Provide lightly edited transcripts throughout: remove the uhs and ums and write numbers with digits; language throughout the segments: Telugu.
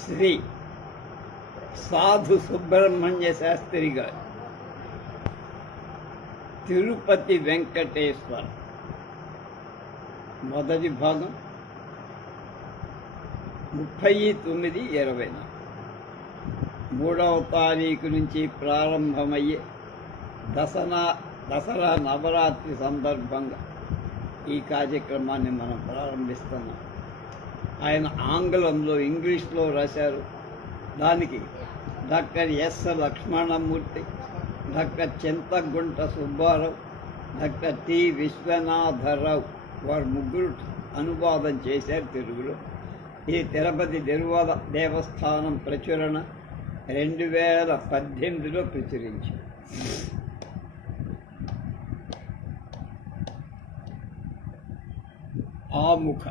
శ్రీ సాధు సుబ్రహ్మణ్య శాస్త్రి గారు తిరుపతి వెంకటేశ్వర మొదటి భాగం 39/20 3వ తారీఖు నుంచి ప్రారంభమయ్యే దసరా నవరాత్రి సందర్భంగా ఈ కార్యక్రమాన్ని మనం ప్రారంభిస్తున్నాం. ఆయన ఆంగ్లంలో ఇంగ్లీష్లో రాశారు. దానికి doctor S Lakshmanamurthy, doctor Chintagunta Subbarao, doctor T Vishwanatharao వారు ముగ్గురు అనువాదం చేశారు తెలుగులో. ఈ తిరుపతి దేవస్థానం ప్రచురణ 2018లో ప్రచురించారు. ఆముఖ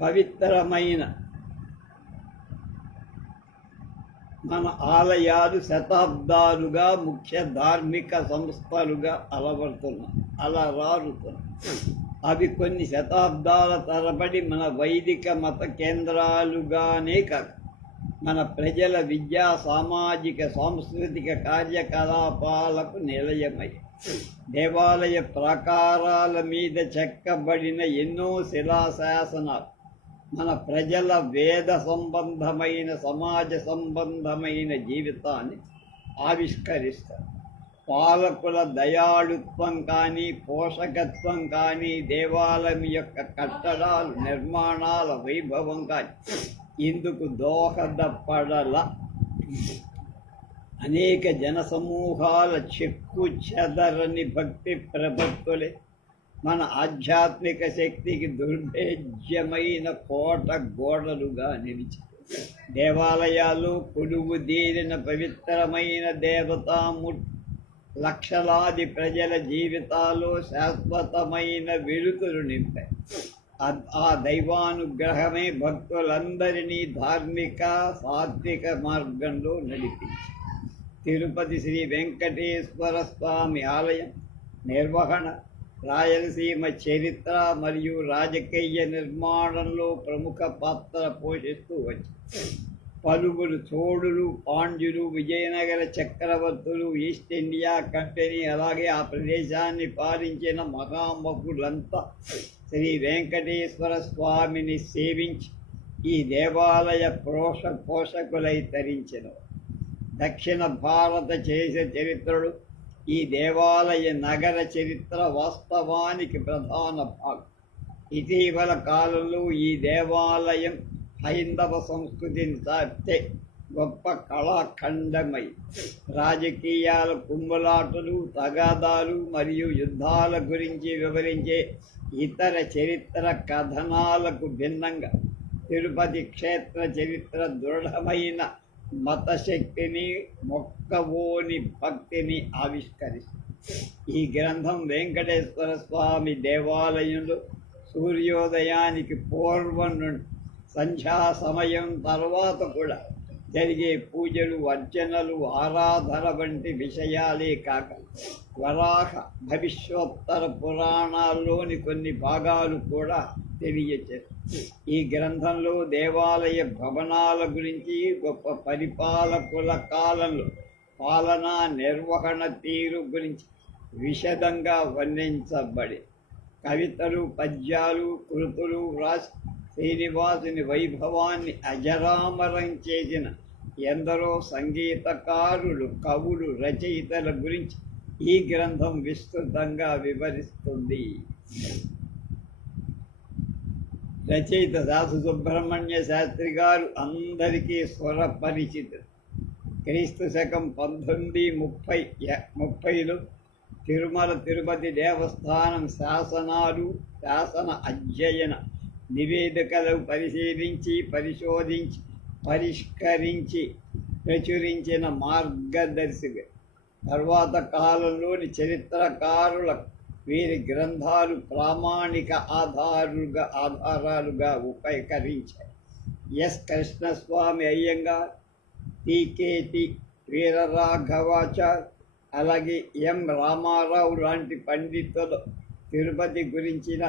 పవిత్రమైన మన ఆలయాలు శతాబ్దాలుగా ముఖ్య ధార్మిక సంస్థలుగా అలరారుతున్నాయి. అవి కొన్ని శతాబ్దాల తరబడి మన వైదిక మత కేంద్రాలుగానే కాక మన ప్రజల విద్యా, సామాజిక, సాంస్కృతిక కార్యకలాపాలకు నిలయమై దేవాలయ ప్రాకారాల మీద చెక్కబడిన ఎన్నో శిలాశాసనాలు మన ప్రజల వేద సంబంధమైన, సమాజ సంబంధమైన జీవితాన్ని ఆవిష్కరిస్తారు. పాలకుల దయాళుత్వం కానీ, పోషకత్వం కానీ, దేవాలయం యొక్క కట్టడాలు, నిర్మాణాల వైభవం కానీ ఇందుకు దోహదపడల. అనేక జనసమూహాల చెక్కు చెదరని భక్తి ప్రభక్తులే మన ఆధ్యాత్మిక శక్తికి దుర్భేద్యమైన కోట గోడలుగా నిలిచి దేవాలయాలు కొలువు తీరిన పవిత్రమైన దేవతామూర్తి లక్షలాది ప్రజల జీవితాల్లో శాశ్వతమైన వెలుతురు నింపాయి. ఆ దైవానుగ్రహమే భక్తులందరినీ ధార్మిక, సాత్విక మార్గంలో నడిపించి తిరుపతి శ్రీ వెంకటేశ్వర స్వామి ఆలయం నిర్వహణ రాయలసీమ చరిత్ర మరియు రాజకీయ నిర్మాణంలో ప్రముఖ పాత్ర పోషిస్తూ వచ్చింది. పలువురు చోళులు, పాండ్యులు, విజయనగర చక్రవర్తులు, ఈస్ట్ ఇండియా కంపెనీ, అలాగే ఆ ప్రదేశాన్ని పాలించిన మహామహులంతా శ్రీ వెంకటేశ్వర స్వామిని సేవించి ఈ దేవాలయ పోషకులై తరించిన దక్షిణ భారత చరిత్రలు ఈ దేవాలయ నగర చరిత్ర వాస్తవానికి ప్రధాన భాగం. ఇటీవల కాలంలో ఈ దేవాలయం హైందవ సంస్కృతిని చాటే గొప్ప కళాఖండమై రాజకీయాల కుమ్ములాటలు, తగాదాలు మరియు యుద్ధాల గురించి వివరించే ఇతర చరిత్ర కథనాలకు భిన్నంగా తిరుపతి క్షేత్ర చరిత్ర దృఢమైన మతశక్తిని, మొక్కవోని భక్తిని ఆవిష్కరిస్తుంది. ఈ గ్రంథం వెంకటేశ్వర స్వామి దేవాలయంలో సూర్యోదయానికి పూర్వం నుండి సంధ్యా సమయం తర్వాత కూడా జరిగే పూజలు, అర్చనలు, ఆరాధన వంటి విషయాలే కాక వరాహ భవిష్యోత్తర పురాణాల్లోని కొన్ని భాగాలు కూడా తెలియచేస్తారు. ఈ గ్రంథంలో దేవాలయ భవనాల గురించి, గొప్ప పరిపాలకుల కాలంలో పాలనా నిర్వహణ తీరు గురించి విశదంగా వర్ణించబడి కవితలు, పద్యాలు, కృతులు రాసి శ్రీనివాసుని వైభవాన్ని అజరామరం చేసిన ఎందరో సంగీతకారులు, కవులు, రచయితల గురించి ఈ గ్రంథం విస్తృతంగా వివరిస్తుంది. రచయిత సాధు సుబ్రహ్మణ్య శాస్త్రి గారు అందరికీ స్వరపరిచితులు. క్రీస్తు శకం 1930లో తిరుమల తిరుపతి దేవస్థానం శాసనాలు, శాసన అధ్యయన నివేదికలు పరిశీలించి, పరిశోధించి, పరిష్కరించి ప్రచురించిన మార్గదర్శిక. తర్వాత కాలంలోని చరిత్రకారులకు వీరి గ్రంథాలు ప్రామాణిక ఆధారాలుగా ఉపకరించాయి. ఎస్ కృష్ణస్వామి అయ్యంగార్, టి.కె.టి. వీరరాఘవాచార్, అలాగే ఎం రామారావు లాంటి పండితులు తిరుపతి గురించిన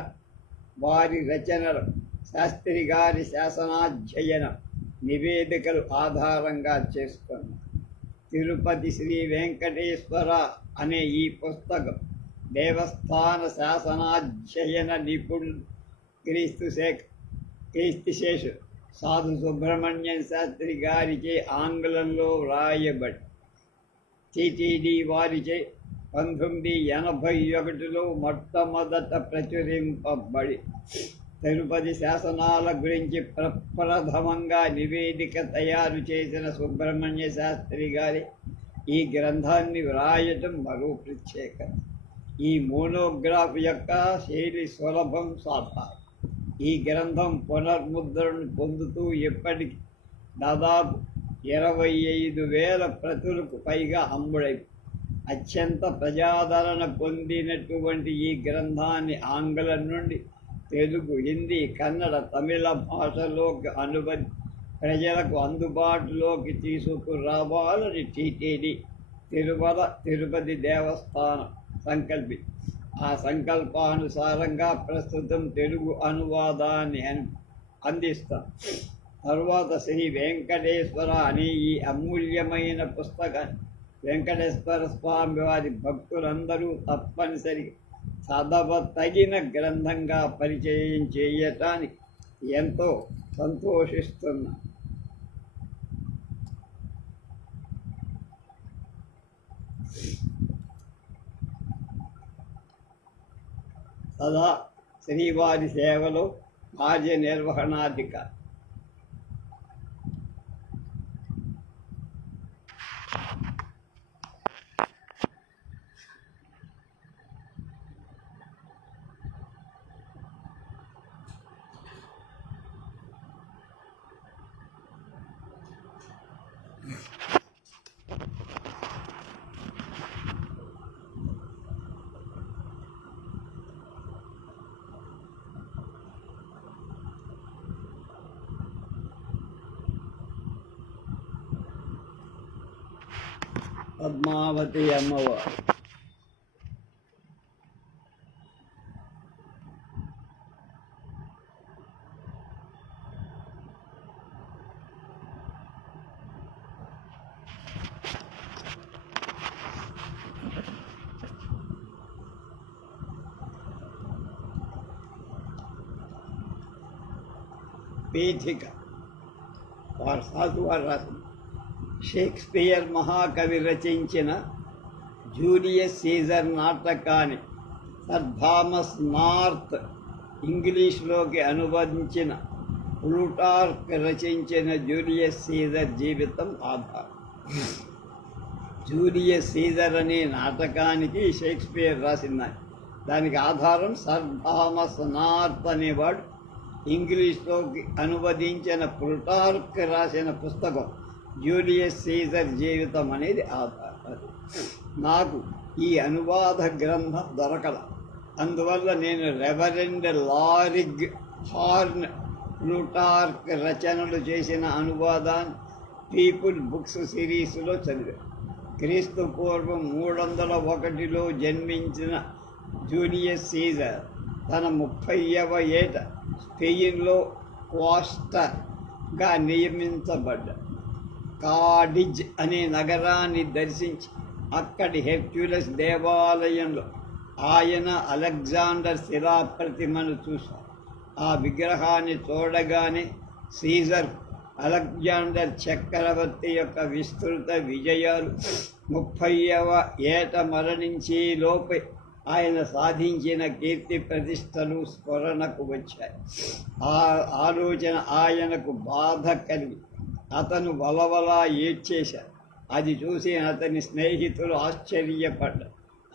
వారి రచనలు శాస్త్రి గారి శాసనాధ్యయన నివేదికలు ఆధారంగా చేసుకున్న తిరుపతి శ్రీ వెంకటేశ్వర అనే ఈ పుస్తకం దేవస్థాన శాసనాధ్యయన నిపుణులు క్రీస్తుశేషు సాధు సుబ్రహ్మణ్యం శాస్త్రి గారిచే ఆంగ్లంలో వ్రాయబడి టిటిడి వారిచే 1981లో మొట్టమొదట ప్రచురింపబడి తిరుపతి శాసనాల గురించి ప్రప్రథమంగా నివేదిక తయారు చేసిన సుబ్రహ్మణ్య శాస్త్రి గారి ఈ గ్రంథాన్ని వ్రాయటం మరో ప్రత్యేకత. ఈ మోనోగ్రాఫ్ యొక్క శైలి సులభం, సాధారణం. ఈ గ్రంథం పునర్ముద్రను పొందుతూ ఇప్పటికి దాదాపు 25,000 ప్రతులకు పైగా అమ్ముడై అత్యంత ప్రజాదరణ పొందినటువంటి ఈ గ్రంథాన్ని ఆంగ్లం నుండి తెలుగు, హిందీ, కన్నడ, తమిళ భాషలోకి ప్రజలకు అందుబాటులోకి తీసుకురావాలని టీటీడీ తిరుపతి దేవస్థానం సంకల్పి ఆ సంకల్పానుసారంగా ప్రస్తుతం తెలుగు అనువాదాన్ని అందిస్తాం. తరువాత శ్రీ వెంకటేశ్వర అనే ఈ అమూల్యమైన పుస్తకాన్ని వెంకటేశ్వర స్వామి వారి భక్తులందరూ తప్పనిసరిగా చదవతగిన గ్రంథంగా పరిచయం చేయటానికి ఎంతో సంతోషిస్తున్నా. సదా శ్రీవారి సేవలో కార్యనిర్వహణాధికారి. పద్మావతి అమ్మవారు. పీఠిక వారు సాధువారు రాసింది. షేక్స్పియర్ మహాకవి రచించిన జూలియస్ సీజర్ నాటకాన్ని సర్ థామస్ నార్త్ ఇంగ్లీష్లోకి అనువదించిన ప్లూటార్క్ రచించిన జూలియస్ సీజర్ జీవితం ఆధారం. జూలియస్ సీజర్ అనే నాటకానికి షేక్స్పియర్ రాసిందని దానికి ఆధారం సర్ థామస్ నార్త్ అనేవాడు ఇంగ్లీష్లోకి అనువదించిన ప్లూటార్క్ రాసిన పుస్తకం జూలియస్ సీజర్ జీవితం అనేది ఆధారం. నాకు ఈ అనువాద గ్రంథం దొరకల. అందువల్ల నేను రెవరెండ్ లారిగ్ హార్న్ ప్లూటార్క్ రచనలు చేసిన అనువాదాన్ని పీపుల్ బుక్స్ సిరీస్లో చదివాను. క్రీస్తు పూర్వం 301లో జన్మించిన జూలియస్ సీజర్ తన 30వ ఏట స్పెయిన్లో క్వాస్టర్గా నియమించబడ్డాడు. కాడిజ్ అనే నగరాన్ని దర్శించి అక్కడి హెర్క్యులస్ దేవాలయంలో ఆయన అలెగ్జాండర్ శిలాప్రతిమను చూశారు. ఆ విగ్రహాన్ని చూడగానే సీజర్ అలెగ్జాండర్ చక్రవర్తి యొక్క విస్తృత విజయాలు 30వ ఏట మరణించే లోపే ఆయన సాధించిన కీర్తి ప్రతిష్టలు స్మరణకు వచ్చాయి. ఆ ఆలోచన ఆయనకు బాధ కలిగి అతను వలవలా ఏడ్చేశాడు. అది చూసి అతని స్నేహితులు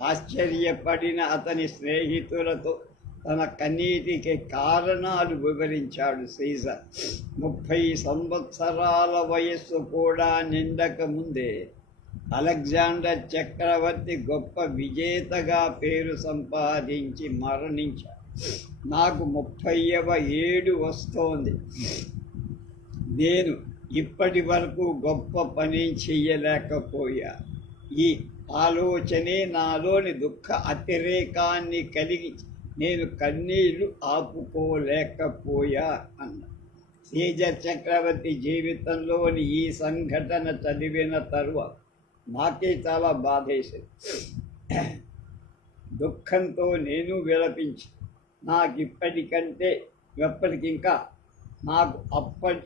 ఆశ్చర్యపడిన అతని స్నేహితులతో తన కన్నీటికి కారణాలు వివరించాడు సీజర్. 30 సంవత్సరాల వయస్సు కూడా నిండక ముందే అలెగ్జాండర్ చక్రవర్తి గొప్ప విజేతగా పేరు సంపాదించి మరణించాడు. నాకు 30వ ఏడు వస్తోంది. నేను ఇప్పటి వరకు గొప్ప పని చెయ్యలేకపోయా. ఈ ఆలోచనే నాలోని దుఃఖ అతిరేకాన్ని కలిగి నేను కన్నీళ్లు ఆపుకోలేకపోయా అన్న. సీజర్ చక్రవర్తి జీవితంలోని ఈ సంఘటన చదివిన తరువాత నాకే చాలా బాధేసింది. దుఃఖంతో నేను విలపించి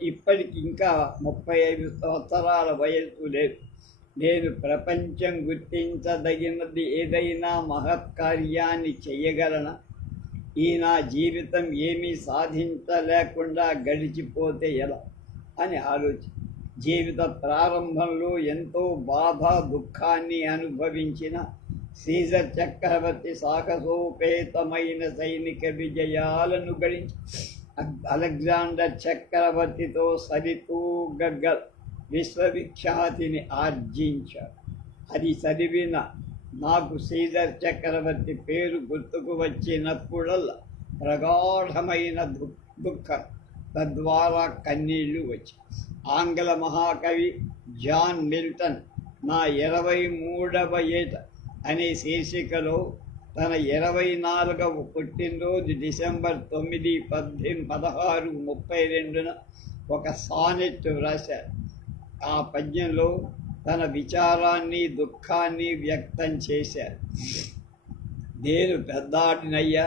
ఇప్పటికింకా 35 సంవత్సరాల వయస్సు లేదు. నేను ప్రపంచం గుర్తించదగినది ఏదైనా మహత్కార్యాన్ని చేయగలనా? ఈ నా జీవితం ఏమీ సాధించలేకుండా గడిచిపోతే ఎలా అని జీవిత ప్రారంభంలో ఎంతో బాధ దుఃఖాన్ని అనుభవించిన సీజర్ చక్రవర్తి సాహసోపేతమైన సైనిక విజయాలను గడించి అలెగ్జాండర్ చక్రవర్తితో సరితూగ విశ్వవిఖ్యాతిని ఆర్జించాడు. అది చదివిన నాకు సీజర్ చక్రవర్తి పేరు గుర్తుకు వచ్చినప్పుడల్లా ప్రగాఢమైన దుఃఖం, తద్వారా కన్నీళ్లు వచ్చి. ఆంగ్ల మహాకవి జాన్ మిల్టన్ నా 23వ ఏట అనే శీర్షికలో తన 24వ పుట్టినరోజు డిసెంబర్ 9, 1632న ఒక సానెట్ వ్రాశారు. ఆ పద్యంలో తన విచారాన్ని దుఃఖాన్ని వ్యక్తం చేశారు. నేను పెద్దాడినయ్యా,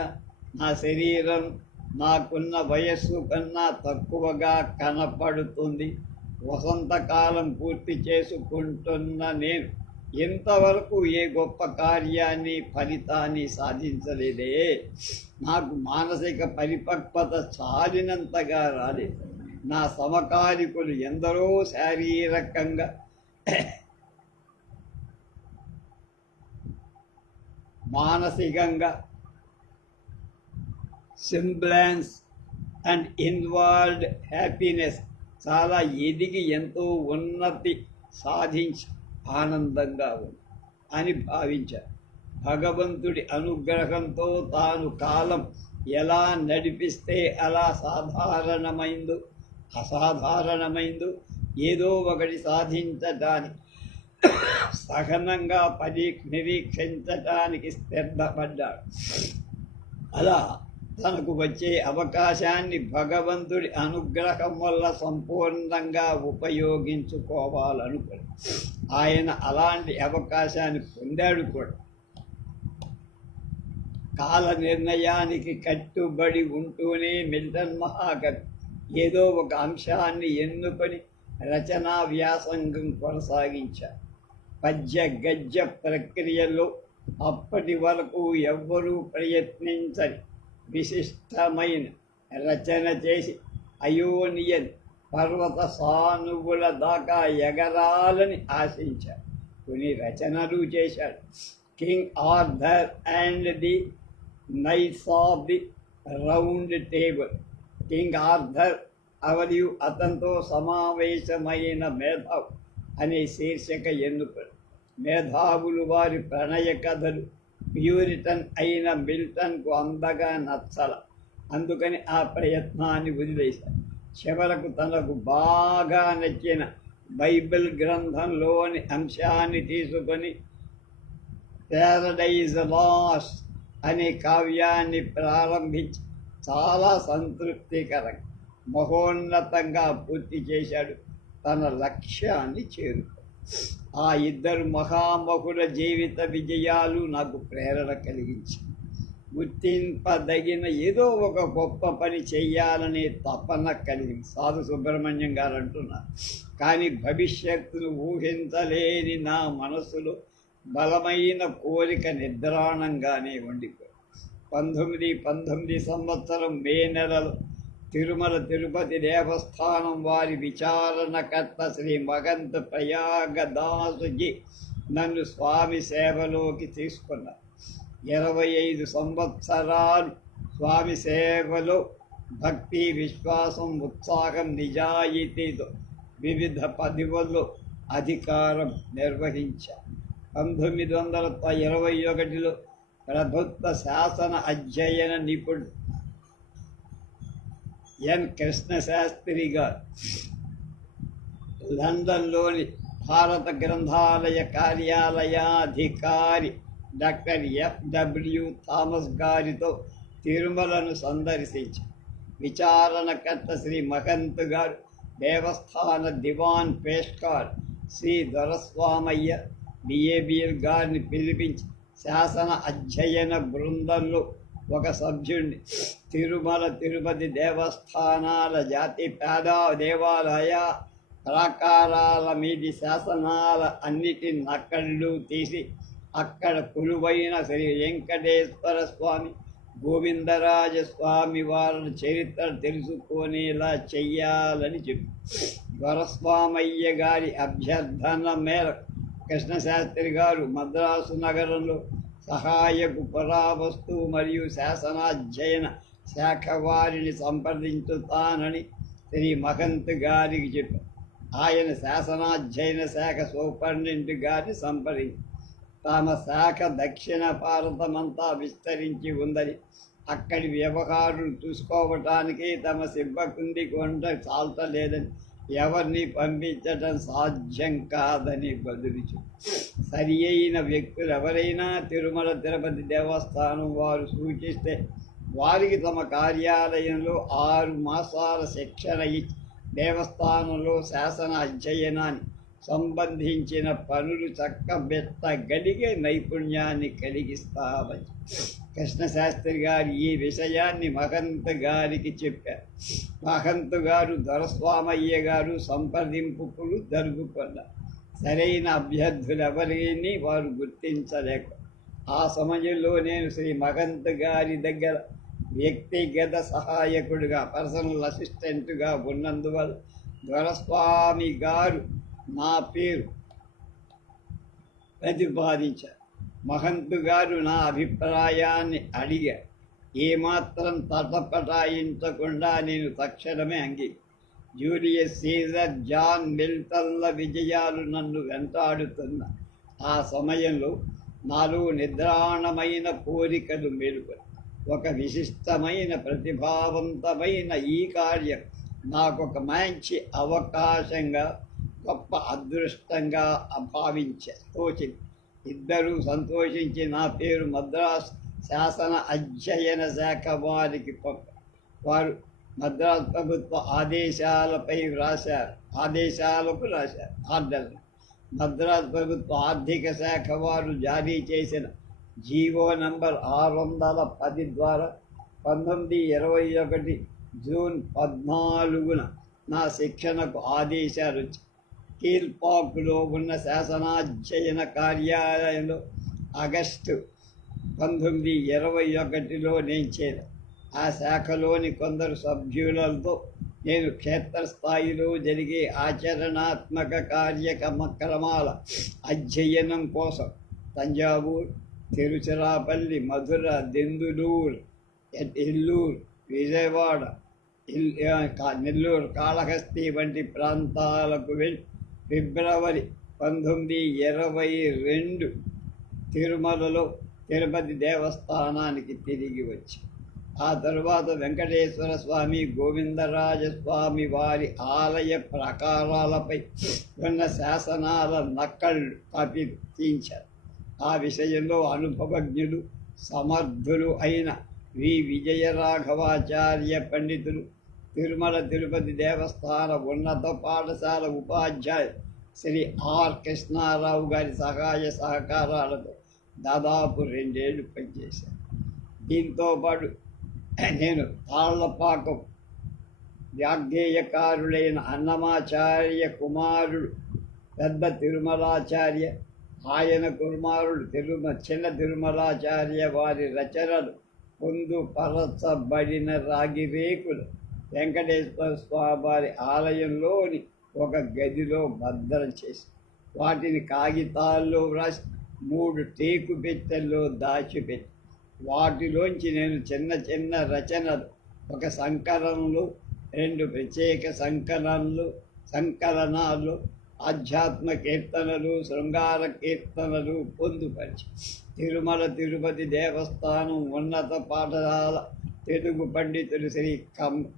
నా శరీరం నాకున్న వయస్సు కన్నా తక్కువగా కనపడుతుంది. వసంతకాలం పూర్తి చేసుకుంటున్న నేను ఇంతవరకు ఏ గొప్ప కార్యాన్ని ఫలితాన్ని సాధించలేదే. నాకు మానసిక పరిపక్వత చాలినంతగా రాలేదు. నా సమకాలికులు ఎందరో శారీరకంగా మానసికంగా సింబ్లాన్స్ అండ్ ఇన్వాల్వ్డ్ హ్యాపీనెస్ చాలా ఎదిగి ఎంతో ఉన్నతి సాధించి ఆనందంగా ఉంది అని భావించారు. భగవంతుడి అనుగ్రహంతో తాను కాలం ఎలా నడిపిస్తే అలా అసాధారణమైందో ఏదో ఒకటి సాధించటానికి సహనంగా నిరీక్షించటానికి స్థిరపడ్డాడు. అలా తనకు వచ్చే అవకాశాన్ని భగవంతుడి అనుగ్రహం వల్ల సంపూర్ణంగా ఉపయోగించుకోవాలనుకుని ఆయన అలాంటి అవకాశాన్ని పొందాడు కూడా. కాల నిర్ణయానికి కట్టుబడి ఉంటూనే మిల్టన్ మహాకవి ఏదో ఒక అంశాన్ని ఎన్నుకొని రచనా వ్యాసంగం కొనసాగించారు. పద్య గద్య ప్రక్రియలో అప్పటి వరకు ఎవ్వరూ ప్రయత్నించని విశిష్టమైన రచన చేసి అయోనియన్ పర్వత సానువుల దాకా ఎగరాలని ఆశించాడు. కొన్ని రచనలు చేశాడు. King Arthur and the nights of the round table, king Arthur మరియు అతనితో సమావేశమైన మేధావు అనే శీర్షిక ఎన్నుకొని మేధావులు వారి ప్రణయ కథలు ప్యూరిటన్ అయిన మిల్టన్కు అందగా నచ్చల. అందుకని ఆ ప్రయత్నాన్ని వదిలేశారు. చివరకు తనకు బాగా నచ్చిన బైబిల్ గ్రంథంలోని అంశాన్ని తీసుకొని ప్యారడైజ్ లాస్ట్ అనే కావ్యాన్ని ప్రారంభించి చాలా సంతృప్తికరంగా మహోన్నతంగా పూర్తి చేశాడు. తన లక్ష్యాన్ని చేరుకో. ఆ ఇద్దరు మహామహుల జీవిత విజయాలు నాకు ప్రేరణ కలిగించాయి. గుర్తింపదగిన ఏదో ఒక గొప్ప పని చెయ్యాలనే తపన కలిగింది. సాధు సుబ్రహ్మణ్యం గారు అంటున్నారు. కానీ భవిష్యత్తును ఊహించలేని నా మనసులో బలమైన కోరిక నిద్రాణంగానే ఉండిపోయింది. 1919 సంవత్సరం మే నెలలో తిరుమల తిరుపతి దేవస్థానం వారి విచారణకర్త శ్రీ మహంత ప్రయాగదాసుజీ నన్ను స్వామి సేవలోకి తీసుకున్నారు. 25 సంవత్సరాలు స్వామి సేవలో భక్తి, విశ్వాసం, ఉత్సాహం, నిజాయితీతో వివిధ పదవుల్లో అధికారం నిర్వహించారు. 1921లో ప్రభుత్వ శాసన అధ్యయన నిపుణుడు ఎన్ కృష్ణశాస్త్రి గారు లండన్లోని భారత గ్రంథాలయ కార్యాలయాధికారి డాక్టర్ FW థామస్ గారితో తిరుమలను సందర్శించి విచారణకర్త శ్రీ మహంత్ గారు, దేవస్థాన దివాన్ పేష్కార్ శ్రీ దొరస్వామయ్య బిఏబిఎల్ గారిని పిలిపించి శాసన అధ్యయన బృందంలో ఒక సభ్యుడిని తిరుమల తిరుపతి దేవస్థానాల జాతి పేద దేవాలయ ప్రాకారాల మీది శాసనాల అన్నిటి నకళ్ళు తీసి అక్కడ కొలువైన శ్రీ వెంకటేశ్వర స్వామి, గోవిందరాజ స్వామి వారి చరిత్ర తెలుసుకునేలా చెయ్యాలని చెప్పి దొరస్వామయ్య గారి అభ్యర్థన మేరకు కృష్ణశాస్త్రి గారు మద్రాసు నగరంలో సహాయకు పురావస్తు మరియు శాసనాధ్యయన శాఖ వారిని సంప్రదించుతానని శ్రీ మహంత్ గారికి చెప్పారు. ఆయన శాసనాధ్యయన శాఖ సూపరింటెండెంట్ గారిని సంప్రదించి తమ శాఖ దక్షిణ భారతమంతా విస్తరించి ఉందని, అక్కడి వ్యవహారాలు చూసుకోవటానికి తమ సిబ్బంది కొంత చాలలేదని, ఎవరిని పంపించడం సాధ్యం కాదని బదులిచ్చు. సరి అయిన వ్యక్తులు ఎవరైనా తిరుమల తిరుపతి దేవస్థానం వారు సూచిస్తే వారికి తమ కార్యాలయంలో 6 మాసాల శిక్షణ ఇచ్చి దేవస్థానంలో శాసన అధ్యయనాన్ని సంబంధించిన పనులు చక్కబెట్టగలిగే నైపుణ్యాన్ని కలిగిస్తామని కృష్ణశాస్త్రి గారు ఈ విషయాన్ని మహంత్ గారికి చెప్పారు. మహంత్ గారు దొరస్వామయ్య గారు సంప్రదింపులు జరుపుకున్నారు. సరైన అభ్యర్థులు ఎవరిని వారు గుర్తించలేక ఆ సమయంలో నేను శ్రీ మహంత్ గారి దగ్గర వ్యక్తిగత సహాయకుడిగా పర్సనల్ అసిస్టెంట్గా ఉన్నందువల్ల దొరస్వామి గారు నా పేరు ప్రతిపాదించారు. మహంత్ గారు నా అభిప్రాయాన్ని అడిగారు. ఏమాత్రం తటపటాయించకుండా నేను తక్షణమే జూలియస్ సీజర్, జాన్ మిల్టన్ల విజయాలు నన్ను వెంటాడుతున్న ఆ సమయంలో నాలో నిద్రాణమైన కోరికలు మేలుకొని ఒక విశిష్టమైన ప్రతిభావంతమైన ఈ కార్యం నాకొక మంచి అవకాశంగా, గొప్ప అదృష్టంగా తోచింది. ఇద్దరూ సంతోషించి నా పేరు మద్రాస్ శాసన అధ్యయన శాఖ వారికి వారు మద్రాసు ప్రభుత్వ ఆదేశాలకు రాశారు ఆర్డర్లు. మద్రాసు ప్రభుత్వ ఆర్థిక శాఖ వారు జారీ చేసిన జీవో నంబర్ 610 ద్వారా 1921 జూన్ 14న నా శిక్షణకు ఆదేశాలు వచ్చాయి. కీల్పాక్లో ఉన్న శాసనాధ్యయన కార్యాలయంలో ఆగస్టు 1921లో నేను చేరాను. ఆ శాఖలోని కొందరు సభ్యులతో నేను క్షేత్రస్థాయిలో జరిగే ఆచరణాత్మక కార్యక్రమాల అధ్యయనం కోసం తంజావూరు, తిరుచిరాపల్లి, మధుర, దెందులూరు, ఎల్లూరు, విజయవాడ, నెల్లూరు, కాళహస్తి వంటి ప్రాంతాలకు వెళ్ళి ఫిబ్రవరి 1922 తిరుమలలో తిరుపతి దేవస్థానానికి తిరిగి వచ్చి ఆ తరువాత వెంకటేశ్వర స్వామి, గోవిందరాజస్వామి వారి ఆలయ ప్రాకారాలపై ఉన్న శాసనాల నకళ్ళు తీయించారు. ఆ విషయంలో అనుభవజ్ఞులు, సమర్థులు అయిన విజయరాఘవాచార్య పండితులు, తిరుమల తిరుపతి దేవస్థాన ఉన్నత పాఠశాల ఉపాధ్యాయులు శ్రీ ఆర్ కృష్ణారావు గారి సహాయ సహకారాలతో దాదాపు 2 ఏళ్ళు పనిచేశాను. దీంతోపాటు నేను తాళ్లపాకం వాగ్గేయకారులైన అన్నమాచార్య కుమారుడు పెద్ద తిరుమలాచార్య, ఆయన కుమారుడు చిన్న తిరుమలాచార్య వారి రచనలు పొందుపరచబడిన రాగిరేకులు వెంకటేశ్వర స్వామి వారి ఆలయంలోని ఒక గదిలో భద్రం చేసి వాటిని కాగితాల్లో వ్రాసి 3 టేకు పెట్టెల్లో దాచిపెట్టి వాటిలోంచి నేను చిన్న చిన్న రచనలు, ఒక సంకలనంలో 2 ప్రత్యేక సంకలనాలు, ఆధ్యాత్మ కీర్తనలు, శృంగార కీర్తనలు పొందుపరిచి తిరుమల తిరుపతి దేవస్థానం ఉన్నత పాఠశాల తెలుగు పండితులు శ్రీ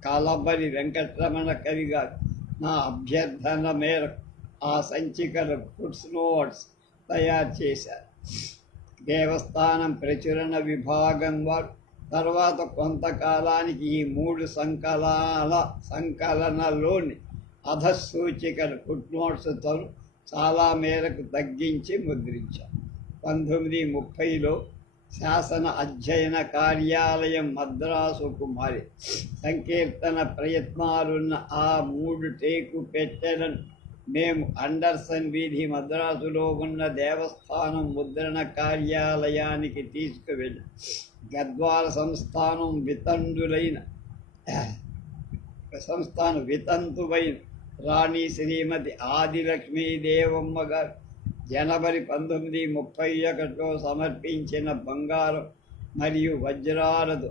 కలబరి వెంకటరమణ కవి గారు నా అభ్యర్థన మేరకు ఆ సంచికల ఫుట్స్ నోట్స్ తయారు చేశారు. దేవస్థానం ప్రచురణ విభాగం వారు తర్వాత కొంతకాలానికి ఈ 3 సంకలనలోని అధసూచికలు ఫుట్నోట్స్తో చాలా మేరకు తగ్గించి ముద్రించారు. 1930లో శాసన అధ్యయన కార్యాలయం మద్రాసుకు మారి సంకీర్తన ప్రయత్నాలున్న ఆ 3 టేకు పెట్టెలను మేము అండర్సన్ వీధి మద్రాసులో ఉన్న దేవస్థానం ముద్రణ కార్యాలయానికి తీసుకువెళ్ళి గద్వాల వితంతువైన రాణి శ్రీమతి ఆదిలక్ష్మీదేవమ్మ గారు జనవరి 1931లో సమర్పించిన బంగారం మరియు వజ్రాలతో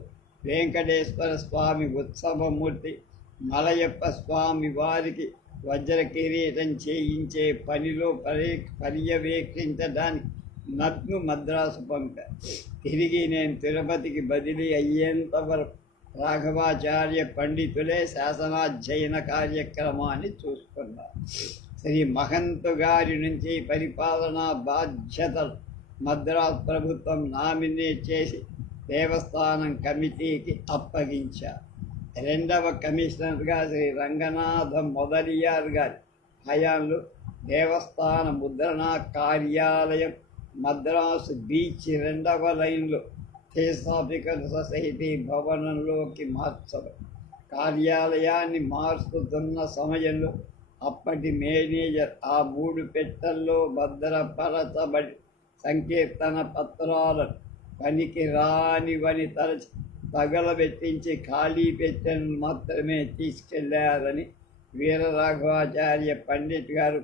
వెంకటేశ్వర స్వామి ఉత్సవమూర్తి మలయప్ప స్వామి వారికి వజ్ర కిరీటం చేయించే పనిలో పర్యవేక్షించడానికి నన్ను మద్రాసు పంపారు. తిరిగి నేను తిరుపతికి బదిలీ అయ్యేంత వరకు రాఘవాచార్య పండితులే శాసనాధ్యయన కార్యక్రమాన్ని చూసుకున్నారు. శ్రీ మహంతు గారి నుంచి పరిపాలనా బాధ్యతలు మద్రాసు ప్రభుత్వం నామినేట్ చేసి దేవస్థానం కమిటీకి అప్పగించారు. 2వ కమిషనర్గా శ్రీ రంగనాథ మొదలియార్ గారి హయాంలో దేవస్థాన ముద్రణ కార్యాలయం మద్రాసు బీచ్ 2వ లైన్లో థియోసాఫికల్ సొసైటీ భవనంలోకి మార్చడం. కార్యాలయాన్ని మారుస్తున్న సమయంలో అప్పటి మేనేజర్ ఆ 3 పెట్టెల్లో భద్రపరచబడి సంకీర్తన పత్రాలను పనికి రానివని తరచి తగలబెట్టించి ఖాళీ పెట్టెను మాత్రమే తీసుకెళ్లారని వీరరాఘవాచార్య పండిట్ గారు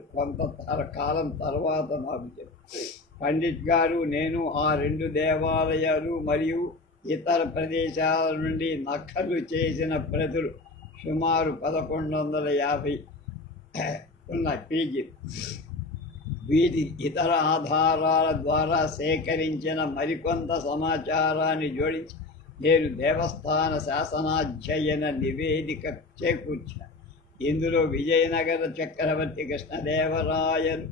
కాలం తర్వాత నాకు చెప్పారు. పండిట్ గారు నేను ఆ 2 దేవాలయాలు మరియు ఇతర ప్రదేశాల నుండి నకలు చేసిన ప్రతులు సుమారు 1150 ఉన్న పీజీ వీటి ఇతర ఆధారాల ద్వారా సేకరించిన మరికొంత సమాచారాన్ని జోడించి నేను దేవస్థాన శాసనాధ్యయన నివేదిక చేకూర్చాను. ఇందులో విజయనగర చక్రవర్తి కృష్ణదేవరాయలు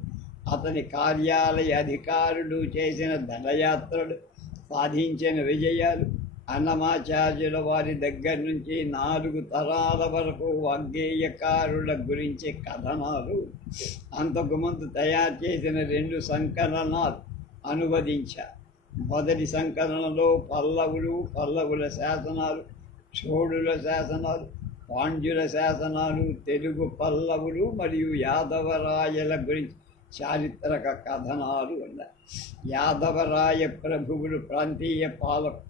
అతని కార్యాలయ అధికారులు చేసిన దండయాత్రలు, సాధించిన విజయాలు, అన్నమాచార్యుల వారి దగ్గర నుంచి 4 తరాల వరకు వాగ్గేయకారుల గురించి కథనాలు, అంతకుముందు తయారు చేసిన 2 సంకలనాలు అనువదించారు. మొదటి సంకలనంలో పల్లవుల శాసనాలు, చోళుల శాసనాలు, పాండ్యుల శాసనాలు, తెలుగు పల్లవులు మరియు యాదవరాయల గురించి చారిత్రక కథనాలు ఉన్నాయి. యాదవరాయ ప్రభువులు ప్రాంతీయ పాలకులు.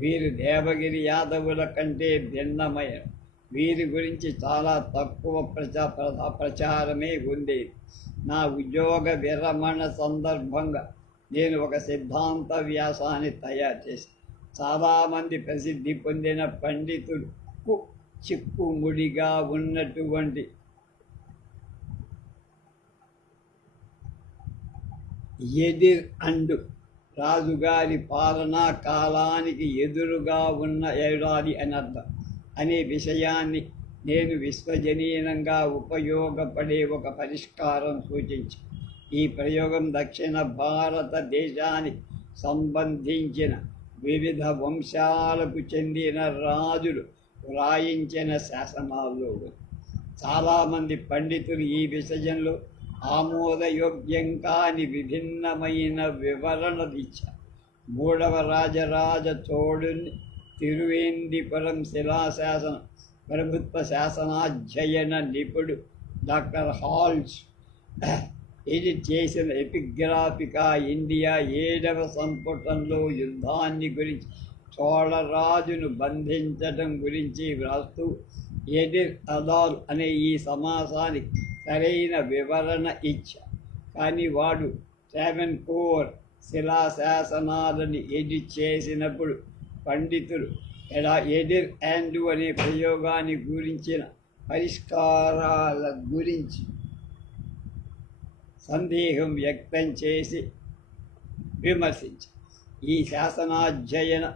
వీరు దేవగిరి యాదవుల కంటే భిన్నమైన. వీరి గురించి చాలా తక్కువ ప్రచారమే ఉండేది. నా ఉద్యోగ విరమణ సందర్భంగా నేను ఒక సిద్ధాంత వ్యాసాన్ని తయారు చేసి చాలామంది ప్రసిద్ధి పొందిన పండితులకు చిక్కుముడిగా ఉన్నటువంటి ఎదిర్ అండు రాజుగారి పాలనా కాలానికి ఎదురుగా ఉన్న ఏడాది అనర్థం అనే విషయాన్ని నేను విశ్వజనీయంగా ఉపయోగపడే ఒక పరిష్కారం సూచించి ఈ ప్రయోగం దక్షిణ భారతదేశానికి సంబంధించిన వివిధ వంశాలకు చెందిన రాజులు వ్రాయించిన శాసనాల్లో చాలామంది పండితులు ఈ విషయంలో ఆమోదయోగ్యం కాని విభిన్నమైన వివరణలు ఇచ్చారు. 3వ రాజరాజ చోళుని తిరువేంద్రపురం శిలాశాసనం ప్రభుత్వ శాసనాధ్యయన నిపుణుడు డాక్టర్ హాల్స్ ఇది చేసిన ఎపిగ్రాఫికా ఇండియా 7వ సంపుటంలో యుద్ధాన్ని గురించి చోళరాజును బంధించడం గురించి వ్రాస్తూ ఎదిర్ అదాల్ అనే ఈ సమాసానికి సరైన వివరణ ఇచ్చా. కానీ వాడు ట్రావెన్కోర్ శిలాశాసనాలని ఎడిట్ చేసినప్పుడు పండితులు ఎడిర్ అండ్ అనే ప్రయోగాన్ని గురించిన పరిష్కారాల గురించి సందేహం వ్యక్తం చేసి విమర్శించారు. ఈ శాసనాధ్యయన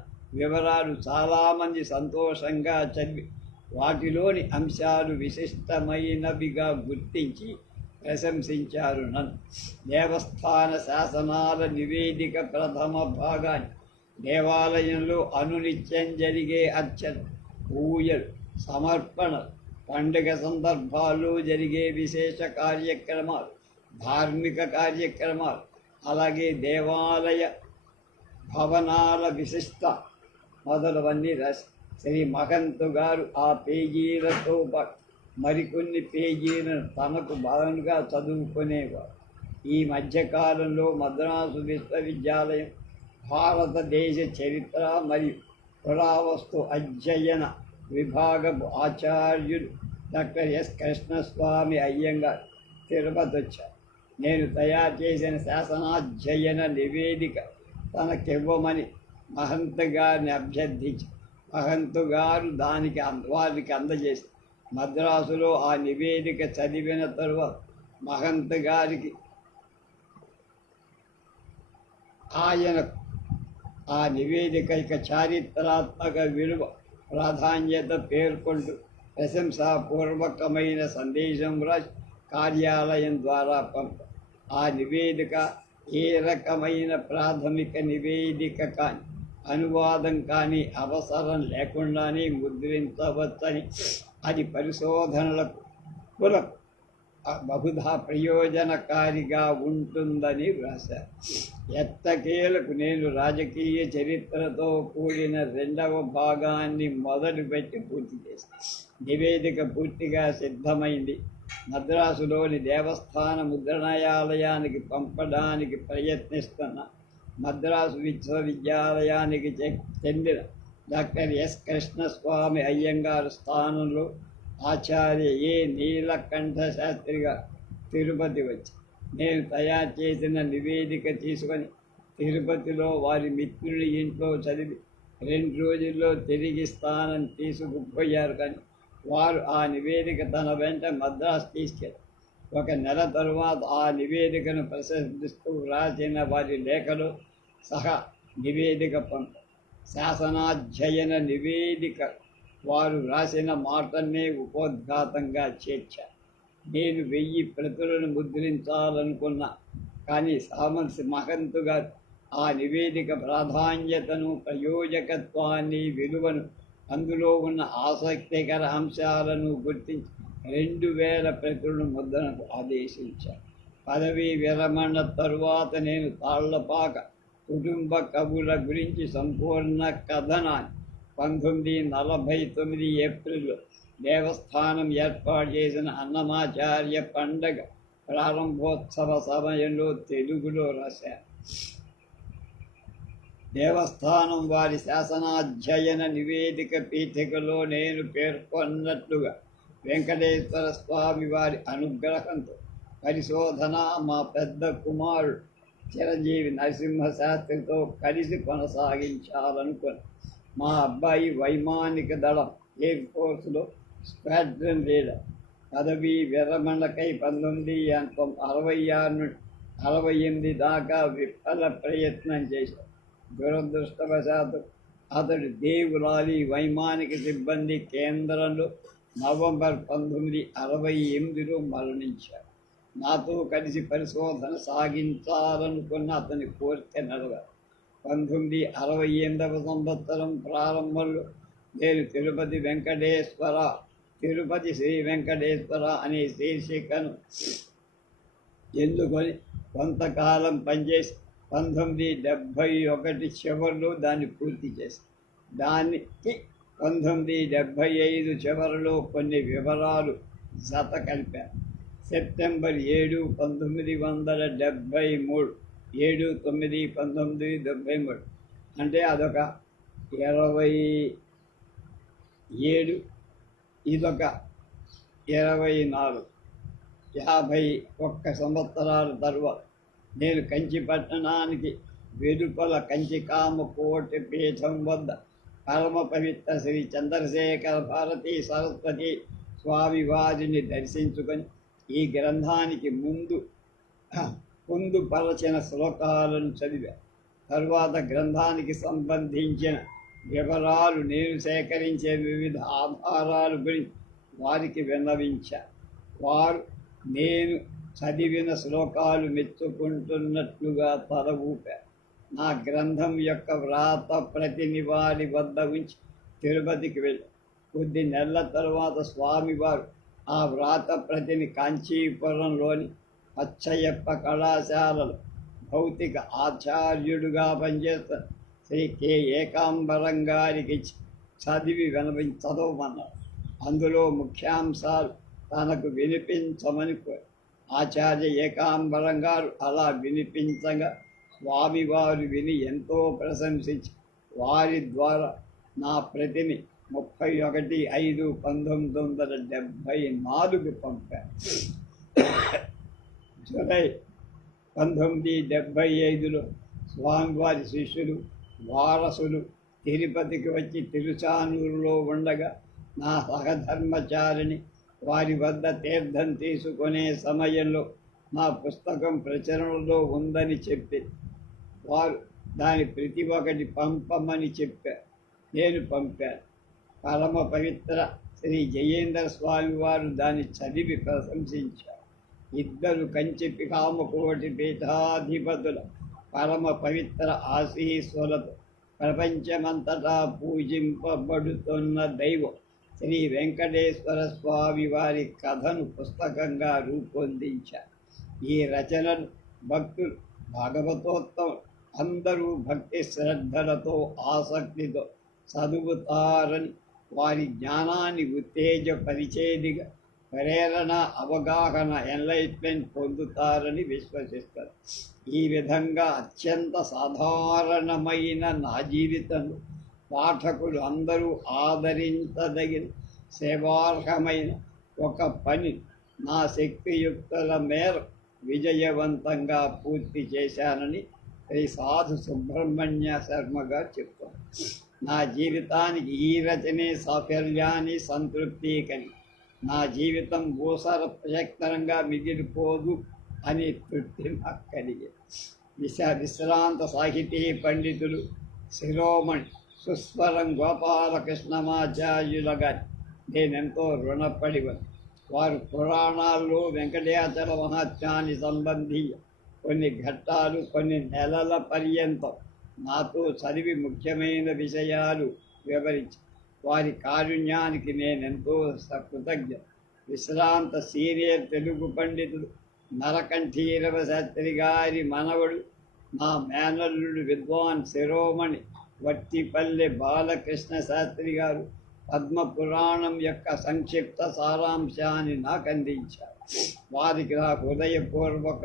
వివరాలు చాలామంది సంతోషంగా చదివి వాటిలోని అంశాలు విశిష్టమైనవిగా గుర్తించి ప్రశంసించారు. నన్ను దేవస్థాన శాసనాల నివేదిక ప్రథమ భాగాన్ని దేవాలయంలో అనునిత్యం జరిగే అర్చన, పూజలు, సమర్పణలు, పండుగ సందర్భాల్లో జరిగే విశేష కార్యక్రమాలు, ధార్మిక కార్యక్రమాలు, అలాగే దేవాలయ భవనాల విశిష్ట మొదలవన్నీ రాసి శ్రీ మహంతు గారు ఆ పేజీలతో పాటు మరికొన్ని పేజీలను తనకు బలంగా చదువుకునేవారు. ఈ మధ్యకాలంలో మద్రాసు విశ్వవిద్యాలయం భారతదేశ చరిత్ర మరియు పురావస్తు అధ్యయన విభాగపు ఆచార్యులు డాక్టర్ ఎస్ కృష్ణస్వామి అయ్యంగార్ తిరుపతి వచ్చారు. నేను తయారు చేసిన శాసనాధ్యయన నివేదిక తనకివ్వమని మహంత్ గారిని అభ్యర్థించి మహంతు గారు వారికి అందజేసి మద్రాసులో ఆ నివేదిక చదివిన తరువాత మహంత్ గారికి ఆయనకు ఆ నివేదిక చారిత్రాత్మక విలువ ప్రాధాన్యత పేర్కొంటూ ప్రశంసాపూర్వకమైన సందేశం రాసి కార్యాలయం ద్వారా ఆ నివేదిక ఏ రకమైన ప్రాథమిక నివేదిక కానీ అనువాదం కానీ అవసరం లేకుండానే ముద్రించవచ్చని, అది పరిశోధనలకు బహుధా ప్రయోజనకారిగా ఉంటుందని వ్రాశారు. ఎట్టకేలకు నేను రాజకీయ చరిత్రతో కూడిన 2వ భాగాన్ని మొదలుపెట్టి పూర్తి చేశాను. నివేదిక పూర్తిగా సిద్ధమైంది. మద్రాసులోని దేవస్థాన ముద్రణాలయానికి పంపడానికి ప్రయత్నిస్తున్న మద్రాసు విశ్వవిద్యాలయానికి చెందిన డాక్టర్ ఎస్ కృష్ణస్వామి అయ్యంగార్ స్థానంలో ఆచార్య ఏ నీలకంఠ శాస్త్రిగా తిరుపతి వచ్చి నేను తయారు చేసిన నివేదిక తీసుకొని తిరుపతిలో వారి మిత్రుడి ఇంట్లో చదివి 2 రోజుల్లో తిరిగి స్థానం తీసుకుపోయారు. కానీ వారు ఆ నివేదిక తన వెంట మద్రాసు తీసుకెళ్ళారు. 1 నెల తరువాత ఆ నివేదికను ప్రశంసిస్తూ వ్రాసిన వారి లేఖలో సహా నివేదిక శాసనాధ్యయన నివేదిక వారు వ్రాసిన మాటనే ఉపోద్ఘాతంగా చేర్చారు. నేను 1000 ప్రతులను ముద్రించాలనుకున్నా, కానీ సామర్సి మహంతు గారు ఆ నివేదిక ప్రాధాన్యతను, ప్రయోజకత్వాన్ని, విలువను, అందులో ఉన్న ఆసక్తికర అంశాలను గుర్తించి 2000 ప్రతులను ముద్రణకు ఆదేశించారు. పదవీ విరమణ తరువాత నేను తాళ్లపాక కుటుంబ కవుల గురించి సంపూర్ణ కథనాన్ని 1949 ఏప్రిల్లో దేవస్థానం ఏర్పాటు చేసిన అన్నమాచార్య పండగ ప్రారంభోత్సవ సమయంలో తెలుగులో రాశారు. దేవస్థానం వారి శాసనాధ్యయన నివేదిక పీఠికలో నేను పేర్కొన్నట్లుగా వెంకటేశ్వర స్వామి వారి అనుగ్రహంతో పరిశోధన మా పెద్ద కుమారుడు చిరంజీవి నరసింహశాస్త్రితో కలిసి కొనసాగించాలనుకుని మా అబ్బాయి వైమానిక దళం ఎయిర్ ఫోర్స్లో స్క్వాడ్రన్ లీడర్ పదవీ విరమణకై 1966 నుండి 68 దాకా విఫల ప్రయత్నం చేశారు. దురదృష్టవశాత్తు అతడు దేవులాలి వైమానిక సిబ్బంది కేంద్రంలో నవంబర్ 1968లో మరణించారు. నాతో కలిసి పరిశోధన సాగించాలనుకున్న అతని కోరిక నెరవేరు. 1968వ సంవత్సరం ప్రారంభంలో నేను తిరుపతి శ్రీ వెంకటేశ్వర అనే శీర్షికను ఎన్నుకొని కొంతకాలం పనిచేసి 1971 చివరిలో దాన్ని పూర్తి చేసి దానికి 1975 చివరిలో కొన్ని వివరాలు జత కలిపారు. సెప్టెంబర్ 7, 1973 7/9/1973 అంటే అదొక 27, ఇదొక 24, 51 సంవత్సరాల తరువాత నేను కంచి పట్టణానికి వెలుపల కంచికామకోటి పీఠం వద్ద పరమ పవిత్ర శ్రీ చంద్రశేఖర భారతీ సరస్వతి స్వామి వారిని దర్శించుకొని ఈ గ్రంథానికి పొందుపరచిన శ్లోకాలను చదివా. తరువాత గ్రంథానికి సంబంధించిన వివరాలు, నేను సేకరించే వివిధ ఆధారాల గురించి వారికి విన్నవించా. వారు నేను చదివిన శ్లోకాలు మెచ్చుకుంటున్నట్లుగా తల ఊపారు. నా గ్రంథం యొక్క వ్రాత ప్రతిని వారి వద్ద ఉంచి తిరుపతికి వెళ్ళి కొద్ది నెలల తరువాత స్వామివారు ఆ వ్రాత ప్రతిని కాంచీపురంలోని పచ్చయ్యప్ప కళాశాలలో భౌతిక ఆచార్యుడుగా పనిచేస్తున్న శ్రీ కె ఏకాంబరం గారికి చదవమన్నారు. అందులో ముఖ్యాంశాలు తనకు వినిపించమని కోరి ఆచార్య ఏకాంబరం గారు అలా వినిపించగా స్వామివారు విని ఎంతో ప్రశంసించి వారి ద్వారా నా ప్రతిని 31/5/1974 పంపారు. జూలై 1975లో స్వామివారి శిష్యులు వారసులు తిరుపతికి వచ్చి తిరుచానూరులో ఉండగా నా సహధర్మచారిణి వారి వద్ద తీర్థం తీసుకునే సమయంలో నా పుస్తకం ప్రచురణలో ఉందని చెప్పి వారు దాని ప్రతి ఒక్కటి పంపమని చెప్పారు. నేను పంపాను. పరమ పవిత్ర శ్రీ జయేంద్ర స్వామి వారు దాన్ని చదివి ప్రశంసించారు. ఇద్దరు కంచి కామకోటి పీఠాధిపతుల పరమ పవిత్ర ఆశీస్సులతో ప్రపంచమంతటా పూజింపబడుతున్న దైవం శ్రీ వెంకటేశ్వర స్వామి వారి కథను పుస్తకంగా రూపొందించారు. ఈ రచనను భక్తులు భాగవతోత్తం అందరూ భక్తి శ్రద్ధలతో ఆసక్తితో చదువుతారని, వారి జ్ఞానాన్ని ఉత్తేజపరిచేదిగా ప్రేరణ అవగాహన ఎన్లైట్మెంట్ పొందుతారని విశ్వసిస్తారు. ఈ విధంగా అత్యంత సాధారణమైన నా జీవితంలో పాఠకులు అందరూ ఆదరించదగిన సేవార్హమైన ఒక పని నా శక్తియుక్తుల మేర విజయవంతంగా పూర్తి చేశానని శ్రీ సాధు సుబ్రహ్మణ్య శర్మ గారు చెప్తారు. నా జీవితానికి ఈ రచనే సాఫల్యాన్ని సంతృప్తి కలిగి నా జీవితం భూసర ప్రయత్నంగా మిగిలిపోదు అని తృప్తి నాకు కలిగింది. విశ్రాంత సాహితీ పండితులు శిరోమణి సుస్వరం గోపాలకృష్ణమాచార్యుల గారి నేనెంతో రుణపడి ఉంది. వారు పురాణాల్లో వెంకటాచల మహాత్మ్యాన్ని సంబంధి కొన్ని ఘట్టాలు కొన్ని నెలల పర్యంతం నాతో చదివి ముఖ్యమైన విషయాలు వివరించి వారి కారుణ్యానికి నేనెంతో కృతజ్ఞ. విశ్రాంత సీనియర్ తెలుగు పండితుడు నరకంఠీరవ శాస్త్రి గారి మనవడు నా మేనల్లుడు విద్వాన్ శిరోమణి వట్టిపల్లె బాలకృష్ణ శాస్త్రి గారు పద్మపురాణం యొక్క సంక్షిప్త సారాంశాన్ని నాకు అందించారు. వారికి నా హృదయపూర్వక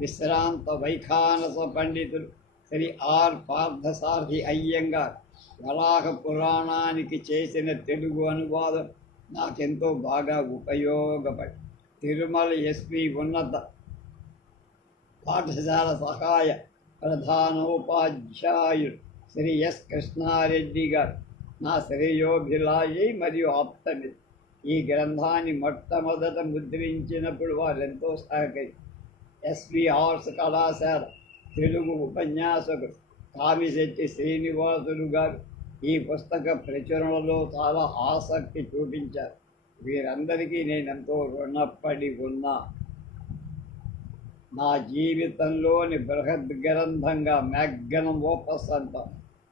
విశ్రాంత వైఖానస పండితులు శ్రీ ఆర్ పార్థసారథి అయ్యంగార్ వరాహ పురాణానికి చేసిన తెలుగు అనువాదం నాకెంతో బాగా ఉపయోగపడి తిరుమల ఎస్వి ఉన్నత పాఠశాల సహాయ ప్రధానోపాధ్యాయుడు శ్రీ ఎస్ కృష్ణారెడ్డి గారు నా శ్రేయోభిలాషి మరియు ఆప్తమిత్రుడు. ఈ గ్రంథాన్ని మొట్టమొదట ముద్రించినప్పుడు వారెంతో సహకరి ఎస్వి ఆర్ట్స్ కళాశాల తెలుగు ఉపన్యాసకుడు కామిశెట్టి శ్రీనివాసులు గారు ఈ పుస్తక ప్రచురణలో చాలా ఆసక్తి చూపించారు. వీరందరికీ నేనెంతో రుణపడి ఉన్నా. నా జీవితంలోని బృహద్ గ్రంథంగా మ్యాగ్నమ్ ఓపస్ అంత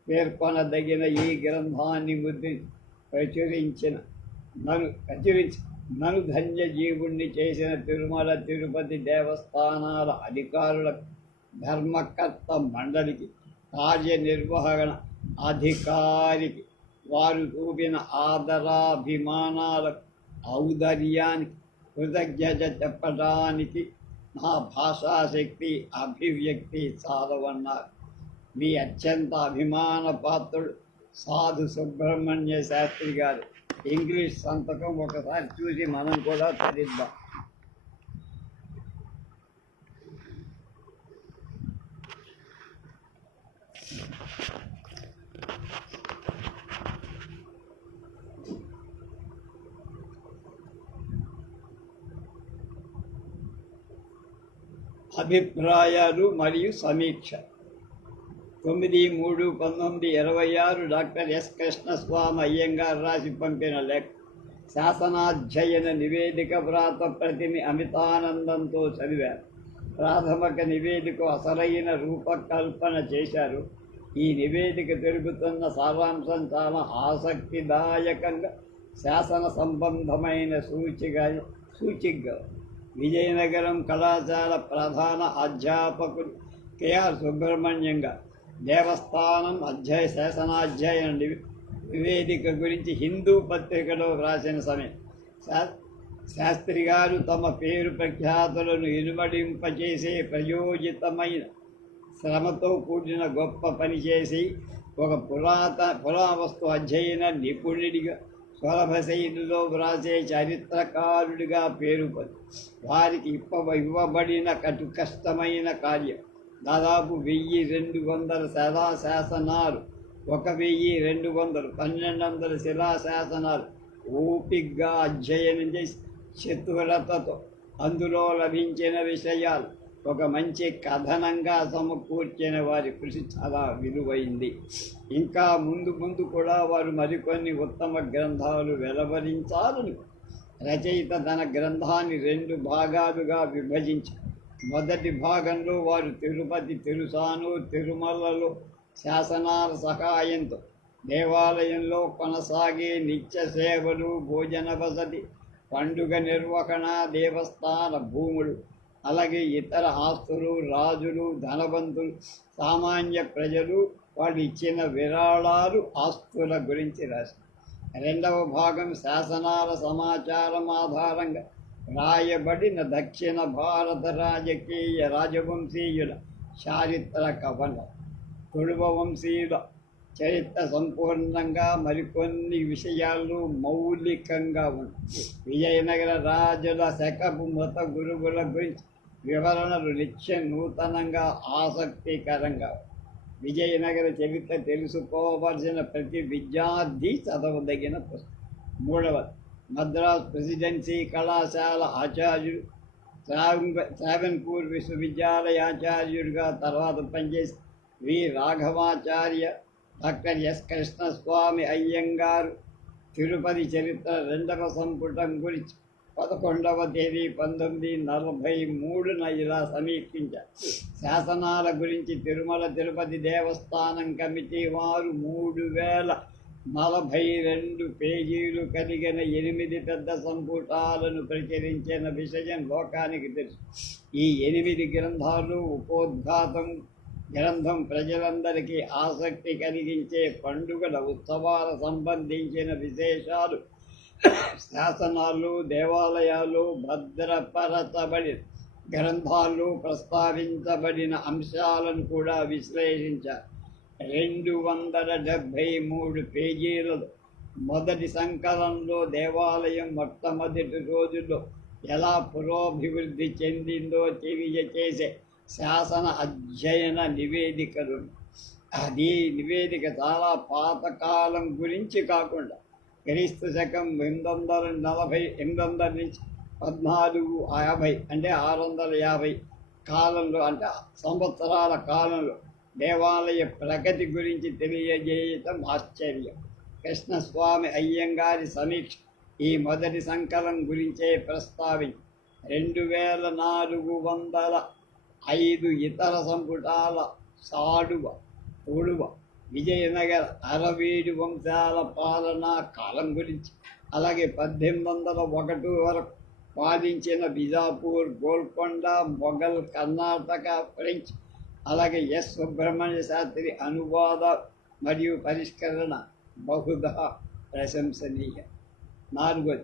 పేర్కొనదగిన ఈ గ్రంథాన్ని ప్రచురించి నన్ను ధన్యజీవుణ్ణి చేసిన తిరుమల తిరుపతి దేవస్థానాల అధికారులకు, ధర్మకర్త మండలికి, కార్యనిర్వహణ అధికారికి, వారు చూపిన ఆదరాభిమానాలకు, ఔదర్యానికి కృతజ్ఞత చెప్పడానికి నా భాషాశక్తి అభివ్యక్తి చాలవన్నారు. మీ అత్యంత అభిమాన పాత్రుడు సాధు సుబ్రహ్మణ్య శాస్త్రి గారు ఇంగ్లీష్ సంతకం ఒకసారి చూసి మనం కూడా చదిద్దాం. అభిప్రాయాలు మరియు సమీక్ష. 9/3/1926 డాక్టర్ ఎస్ కృష్ణస్వామి అయ్యంగార్ రాసి పంపిన లేఖ. శాసనాధ్యయన నివేదిక వ్రాత ప్రతిని అమితానందంతో చదివారు. ప్రాథమిక నివేదిక అసలైన రూపకల్పన చేశారు. ఈ నివేదిక తెలుపుతున్న సారాంశం చాలా ఆసక్తిదాయకంగా శాసన సంబంధమైన సూచికగా విజయనగరం కళాశాల ప్రధాన అధ్యాపకులు కెఆర్ సుబ్రహ్మణ్యంగా దేవస్థానం శాసనాధ్యయన నివేదిక గురించి హిందూ పత్రికలో వ్రాసిన సమయం శాస్త్రి గారు తమ పేరు ప్రఖ్యాతులను ఇనుమడింపచేసే ప్రయోజితమైన శ్రమతో కూడిన గొప్ప పని చేసి ఒక పురావస్తు అధ్యయన నిపుణుడిగా సులభ శైలిలో వ్రాసే చరిత్రకారుడిగా పేరు పొంది వారికి ఇవ్వబడిన కష్టమైన కార్యం దాదాపు 1200 శిలాశాసనాలు 1200 1200 శిలాశాసనాలు ఓపిగ్గా అధ్యయనం చేసి చతురతతో అందులో లభించిన విషయాలు ఒక మంచి కథనంగా సమకూర్చిన వారి కృషి చాలా విలువైంది. ఇంకా ముందు కూడా వారు మరికొన్ని ఉత్తమ గ్రంథాలు వెలువరించాలని రచయిత తన గ్రంథాన్ని 2 భాగాలుగా విభజించి మొదటి భాగంలో వారు తిరుపతి, తిరుసాను, తిరుమలలో శాసనాల సహాయంతో దేవాలయంలో కొనసాగే నిత్య సేవలు, భోజన వసతి, పండుగ నిర్వహణ, దేవస్థాన భూములు, అలాగే ఇతర ఆస్తులు, రాజులు, ధనవంతులు, సామాన్య ప్రజలు వాళ్ళు ఇచ్చిన విరాళాలు, ఆస్తుల గురించి రాశారు. రెండవ భాగం శాసనాల సమాచారం ఆధారంగా రాయబడిన దక్షిణ భారత రాజవంశీయుల చారిత్ర కవనం, తుళువ వంశీయుల చరిత్ర సంపూర్ణంగా మరికొన్ని విషయాలు మౌలికంగా ఉన్నాయి. విజయనగర రాజుల శకపు మత గురువుల గురించి వివరణలు నిత్య నూతనంగా ఆసక్తికరంగా. విజయనగర చరిత్ర తెలుసుకోవాల్సిన ప్రతి విద్యార్థి చదవదగిన పుస్తకం. మూడవది మద్రాస్ ప్రెసిడెన్సీ కళాశాల ఆచార్యుడు, ట్రావెన్కూర్ విశ్వవిద్యాలయ ఆచార్యుడిగా తర్వాత పనిచేసి వి రాఘవాచార్య, డాక్టర్ ఎస్ కృష్ణస్వామి అయ్యంగారు తిరుపతి చరిత్ర 2వ సంపుటం గురించి 11వ తేదీ 1943న ఇలా సమీక్షించారు. శాసనాల గురించి తిరుమల తిరుపతి దేవస్థానం కమిటీ వారు 3042 పేజీలు కలిగిన 8 పెద్ద సంపుటాలను ప్రచురించిన విషయం లోకానికి తెలుసు. ఈ 8 గ్రంథాలు ఉపోద్ఘాతం గ్రంథం ప్రజలందరికీ ఆసక్తి కలిగించే పండుగల, ఉత్సవాల సంబంధించిన విశేషాలు, శాసనాలు, దేవాలయాలు, భద్రపరచబడిన గ్రంథాల్లో ప్రస్తావించబడిన అంశాలను కూడా విశ్లేషించారు. 273 పేజీలలో మొదటి సంకలనంలో దేవాలయం మొట్టమొదటి రోజుల్లో ఎలా పురోభివృద్ధి చెందిందో తెలియచేసే శాసన అధ్యయన నివేదికలు. అది నివేదిక చాలా పాతకాలం గురించి కాకుండా క్రీస్తు శకం 840 నుంచి 1450 అంటే 650 కాలంలో, అంటే సంవత్సరాల కాలంలో దేవాలయ ప్రగతి గురించి తెలియజేయటం ఆశ్చర్యం. కృష్ణస్వామి అయ్యంగారి సమీక్ష ఈ మొదటి సంకలనం గురించే ప్రస్తావించి 2405 ఇతర సంపుటాల సాడువ, తొడువ, విజయనగర 67 వంశాల పాలనా కాలం గురించి, అలాగే 1801 వరకు పాలించిన బిజాపూర్, గోల్కొండ, మొఘల్, కర్ణాటక, ఫ్రెంచ్, అలాగే ఎస్ సుబ్రహ్మణ్య శాస్త్రి అనువాద మరియు పరిష్కరణ బహుధా ప్రశంసనీయ. 4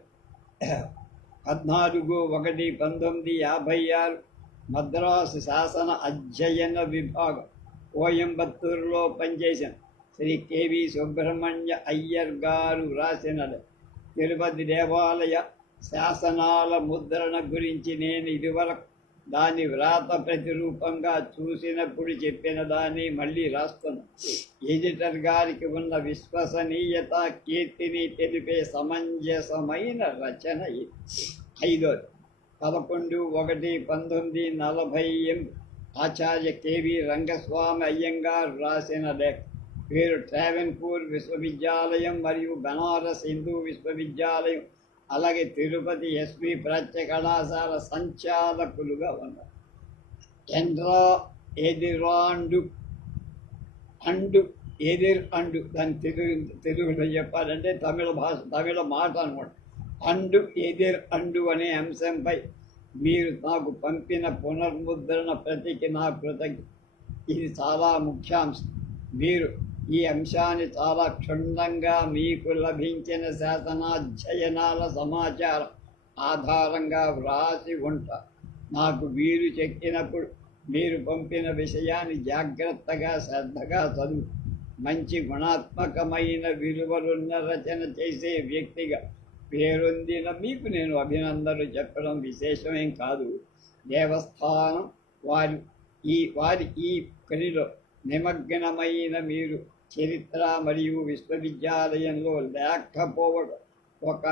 14/1/1956 మద్రాసు శాసన అధ్యయన విభాగం కోయంబత్తూరులో పనిచేసిన శ్రీ కెవి సుబ్రహ్మణ్య అయ్యర్ గారు వ్రాసిన తిరుపతి దేవాలయ శాసనాల ముద్రణ గురించి నేను ఇదివరకు దాని వ్రాత ప్రతిరూపంగా చూసినప్పుడు చెప్పిన దాన్ని మళ్ళీ రాస్తున్నాను. ఎడిటర్ గారికి ఉన్న విశ్వసనీయత, కీర్తిని తెలిపే సమంజసమైన రచన ఇది. 5 11/1/1948 ఆచార్య కెవి రంగస్వామి అయ్యంగారు రాసిన లేఖ. వీరు ట్రావెన్కూర్ విశ్వవిద్యాలయం మరియు బనారస్ హిందూ విశ్వవిద్యాలయం, అలాగే తిరుపతి ఎస్వి ప్రాచ్య కళాశాల సంచాలకులుగా ఉన్నారు. ఎండ్రా ఎదిరాండు అండు ఎదిర్ అండు దాని తెలుగులో చెప్పాలంటే తమిళ మాట అనమాట. అండు ఎదిర్ అండు అనే అంశంపై మీరు నాకు పంపిన పునర్ముద్రణ ప్రతికి నా కృతజ్ఞ. ఇది చాలా ముఖ్యాంశం. మీరు ఈ అంశాన్ని చాలా క్షుణ్ణంగా మీకు లభించిన శాసనాధ్యయనాల సమాచారం ఆధారంగా వ్రాసి ఉంటారు. నాకు వీలు చెక్కినప్పుడు మీరు పంపిన విషయాన్ని జాగ్రత్తగా శ్రద్ధగా చదువు మంచి గుణాత్మకమైన విలువలున్న రచన చేసే వ్యక్తిగా పేరొందిన మీకు నేను అభినందనలు చెప్పడం విశేషమేం కాదు. దేవస్థానం వారి ఈ పనిలో నిమగ్నమైన మీరు చరిత్ర మరియు విశ్వవిద్యాలయంలో లేకపోవడం ఒక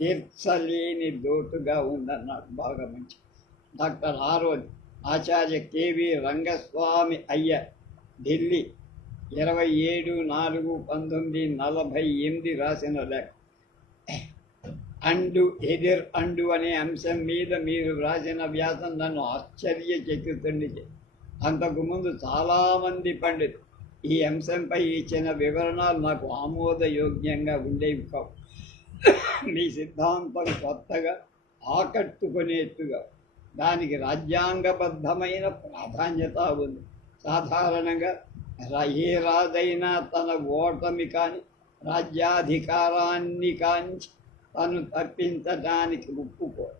తీర్చలేని లోటుగా ఉందన్నాడు. బాగా మంచి. డాక్టర్ ఆరోజు ఆచార్య కెవి రంగస్వామి అయ్యర్, ఢిల్లీ, 27/4/1948 రాసిన లేఖ. అండు ఎదిర్ అండు అనే అంశం మీద మీరు వ్రాసిన వ్యాసం నన్ను ఆశ్చర్యచకితుడిని చేసింది. అంతకుముందు చాలామంది పండితులు ఈ అంశంపై ఇచ్చిన వివరణలు నాకు ఆమోదయోగ్యంగా ఉండేవి కావు. మీ సిద్ధాంతం కొత్తగా ఆకట్టుకునేట్టుగా దానికి రాజ్యాంగబద్ధమైన ప్రాధాన్యత ఉంది. సాధారణంగా ఏ రాజైనా తన ఓటమి కానీ రాజ్యాధికారాన్ని కాంచి తను తప్పించడానికి ఒప్పుకోరు.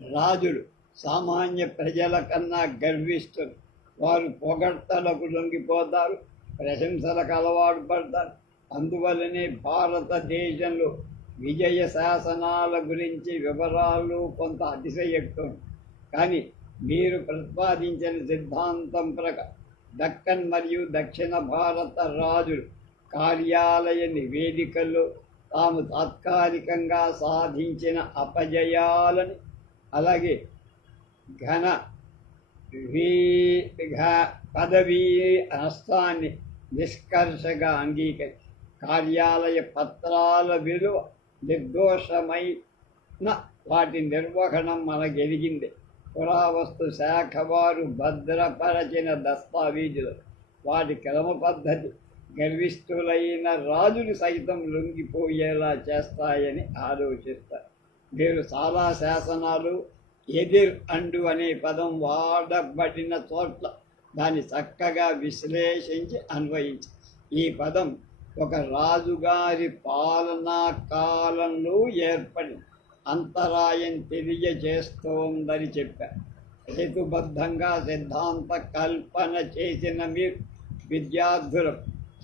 రాజులు సామాన్య ప్రజల కన్నా గర్విస్తులు. వారు పొగడ్తలకు లొంగిపోతారు, ప్రశంసలకు అలవాటు పడతారు. అందువల్లనే భారతదేశంలో విజయ శాసనాల గురించి వివరాలు కొంత అతిశయక్తం. కానీ మీరు ప్రతిపాదించిన సిద్ధాంతం ప్రకారం దక్కన్ మరియు దక్షిణ భారత రాజులు కార్యాలయ నివేదికల్లో తాము తాత్కాలికంగా సాధించిన అపజయాలని, అలాగే పదవీ నష్టాన్ని నిష్కర్షగా అంగీకరి కార్యాలయ పత్రాల విలువ నిర్దోషమైన వాటి నిర్వహణం మనకెదిగింది. పురావస్తు శాఖ వారు భద్రపరచిన దస్తావేజులు వాటి క్రమ పద్ధతి గర్విష్ఠులైన రాజులు సైతం లొంగిపోయేలా చేస్తాయని ఆలోచిస్తారు. మీరు చాలా శాసనాలు ఎదిర్ అండు అనే పదం వాడబడిన చోట్ల దాన్ని చక్కగా విశ్లేషించి అన్వయించి ఈ పదం ఒక రాజుగారి పాలనా కాలంలో ఏర్పడి అంతరాయం తెలియజేస్తోందని చెప్పారు. హేతుబద్ధంగా సిద్ధాంత కల్పన చేసిన మీరు విద్యార్థులు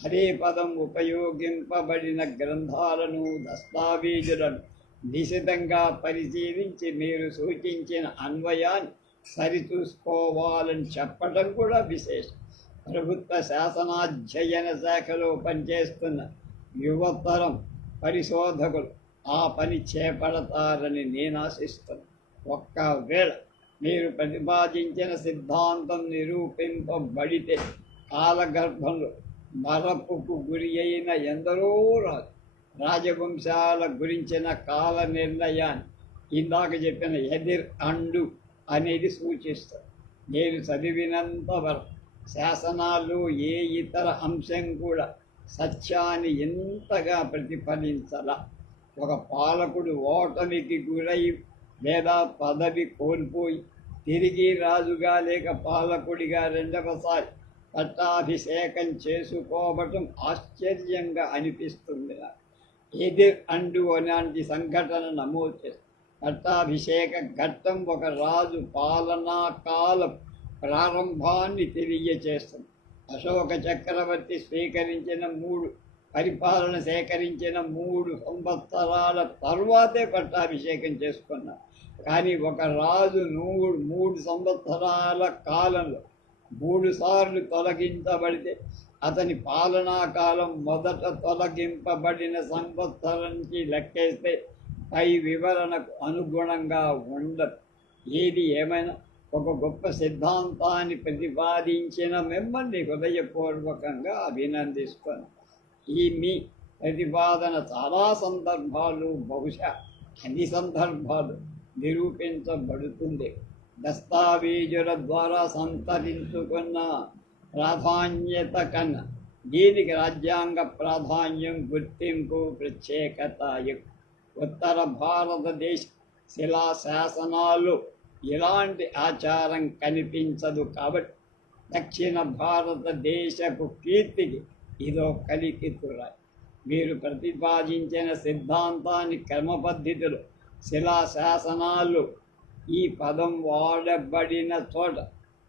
అదే పదం ఉపయోగింపబడిన గ్రంథాలను దస్తావేజులను నిశితంగా పరిశీలించి మీరు సూచించిన అన్వయాన్ని సరిచూసుకోవాలని చెప్పడం కూడా విశేషం. ప్రభుత్వ శాసనాధ్యయన శాఖలో పనిచేస్తున్న యువతరం పరిశోధకులు ఆ పని చేపడతారని నేను ఆశిస్తున్నాను. ఒక్కవేళ మీరు ప్రతిపాదించిన సిద్ధాంతం నిరూపింపబడితే కాలగర్భంలో మరపుకు గురి అయిన ఎందరో రాజవంశాల గురించిన కాల నిర్ణయాన్ని ఇందాక చెప్పిన ఎదిర్ అండు అనేది సూచిస్తారు. నేను చదివినంత వరకు శాసనాలు ఏ ఇతర అంశం కూడా సత్యాన్ని ఎంతగా ప్రతిఫలించాల. ఒక పాలకుడు ఓటమికి గురై లేదా పదవి కోల్పోయి తిరిగి రాజుగా లేక పాలకుడిగా రెండవసారి పట్టాభిషేకం చేసుకోవటం ఆశ్చర్యంగా అనిపిస్తుంది. ఎదిర్ అండు అలాంటి సంఘటన నమోదు చేస్తుంది. పట్టాభిషేక ఘట్టం ఒక రాజు పాలనా కాలం ప్రారంభాన్ని తెలియజేస్తుంది. అశోక చక్రవర్తి పరిపాలన సేకరించిన 3 సంవత్సరాల తర్వాతే పట్టాభిషేకం చేసుకున్నారు. కానీ ఒక రాజు 3 సంవత్సరాల కాలంలో 3 సార్లు తొలగించబడితే అతని పాలనా కాలం మొదట తొలగింపబడిన సంవత్సరానికి లెక్కేస్తే పై వివరణకు అనుగుణంగా ఉండదు. ఏది ఏమైనా ఒక గొప్ప సిద్ధాంతాన్ని ప్రతిపాదించిన మిమ్మల్ని హృదయపూర్వకంగా అభినందిస్తున్నాను. ఈ మీ ప్రతిపాదన చాలా సందర్భాలు, బహుశా అన్ని సందర్భాలు నిరూపించబడుతుంది. దస్తావేజుల ద్వారా సంతరించుకున్న ప్రాధాన్యత కన్నా దీనికి రాజ్యాంగ ప్రాధాన్యం, గుర్తింపు, ప్రత్యేకత ఎక్కువ. ఉత్తర భారతదేశ శిలా శాసనాలు ఇలాంటి ఆచారం కనిపించదు కాబట్టి దక్షిణ భారతదేశపు కీర్తికి ఇదో కలికితురాయి. వీరు ప్రతిపాదించిన సిద్ధాంతాన్ని క్రమపద్ధతిలో శిలా శాసనాలు ఈ పదం వాడబడిన చోట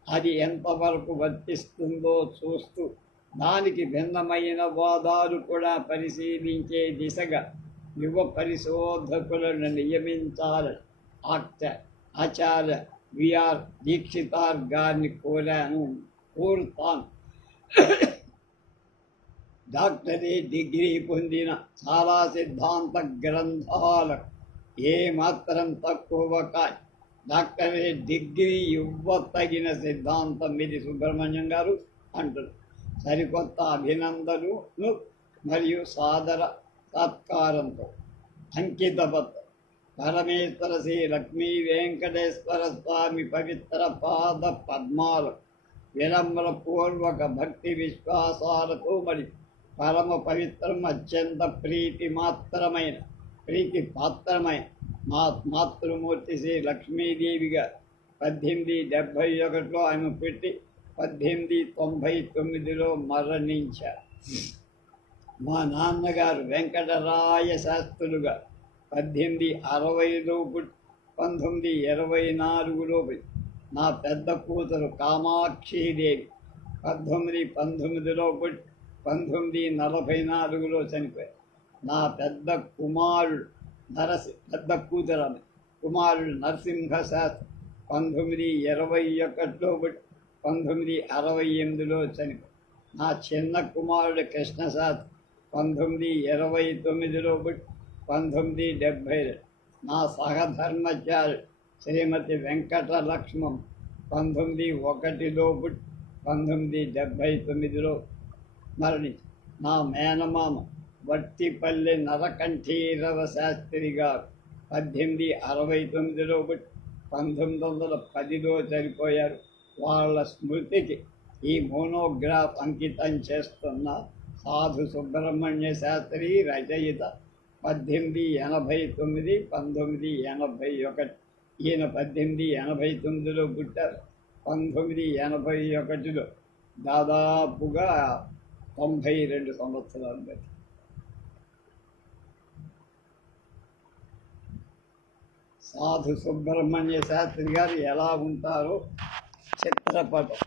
అది ఎంతవరకు వర్తిస్తుందో చూస్తూ దానికి భిన్నమైన వాదాలు కూడా పరిశీలించే దిశగా యువ పరిశోధకులను నియమించాలని ఆచార్య విఆర్ దీక్షితార్ గారిని కోరుతాను. డాక్టరేట్ డిగ్రీ పొందిన చాలా సిద్ధాంత గ్రంథాలకు ఏమాత్రం తక్కువ కాదు. డాక్టరేట్ డిగ్రీ ఇవ్వతగిన సిద్ధాంతం ఇది సుబ్రహ్మణ్యం గారు అంటున్నారు. సరికొత్త అభినందనలు మరియు సాదర సత్కారంతో అంకితబద్ధ పరమేశ్వర శ్రీ లక్ష్మీ వెంకటేశ్వర స్వామి పవిత్ర పాద పద్మాలు వినమ్రపూర్వక భక్తి విశ్వాసాలతో మరి పరమ పవిత్రం, అత్యంత ప్రీతి పాత్రమైన మాతృమూర్తి శ్రీ లక్ష్మీదేవిగా 1871లో ఆమె పెట్టి 1899లో మరణించారు. మా నాన్నగారు వెంకటరాయ శాస్త్రులుగా 1860లో పుట్టి 1924లో నా పెద్ద కూతురు కామాక్షీదేవి 1919లో పుట్టి 1944లో చనిపోయారు. నా పెద్ద కుమారుడు నరసింహ శాస్త్రి 1921లో పుట్టి 1968లో చనిపోయారు. నా చిన్న కుమారుడు కృష్ణశాస్త్రి 1929లో పుట్టి 1970. నా సహధర్మచారి శ్రీమతి వెంకటలక్ష్మం 1901లో పుట్టి 1979లో మరణించి. నా మేనమామ వట్టిపల్లి నరకంఠీరవ శాస్త్రి గారు 1869లో పుట్టి 1910లో చనిపోయారు. వాళ్ళ స్మృతికి ఈ మోనోగ్రాఫ్ అంకితం చేస్తున్న సాధు సుబ్రహ్మణ్య శాస్త్రి రచయిత 1889, 1981. ఈయన 1889లో పుట్టారు. 1981లో దాదాపుగా 92 సంవత్సరాలు బట్టి. సాధు సుబ్రహ్మణ్య శాస్త్రి గారు ఎలా ఉంటారో చిత్రపటం.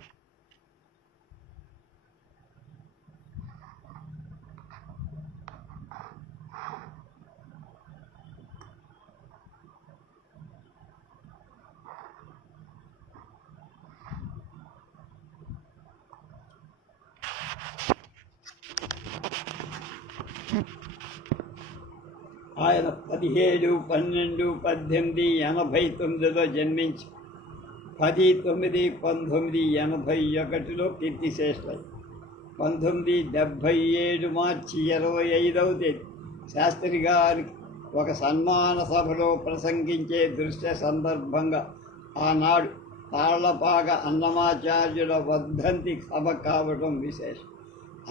ఆయన 17/12/1889లో జన్మించి 10/9/1981లో కీర్తిశేషులై 1977 మార్చి 25వ తేదీ శాస్త్రి గారికి ఒక సన్మాన సభలో ప్రసంగించే దృశ్య సందర్భంగా ఆనాడు తాళ్లపాక అన్నమాచార్యుల వర్ధంతి సభ కావడం విశేషం.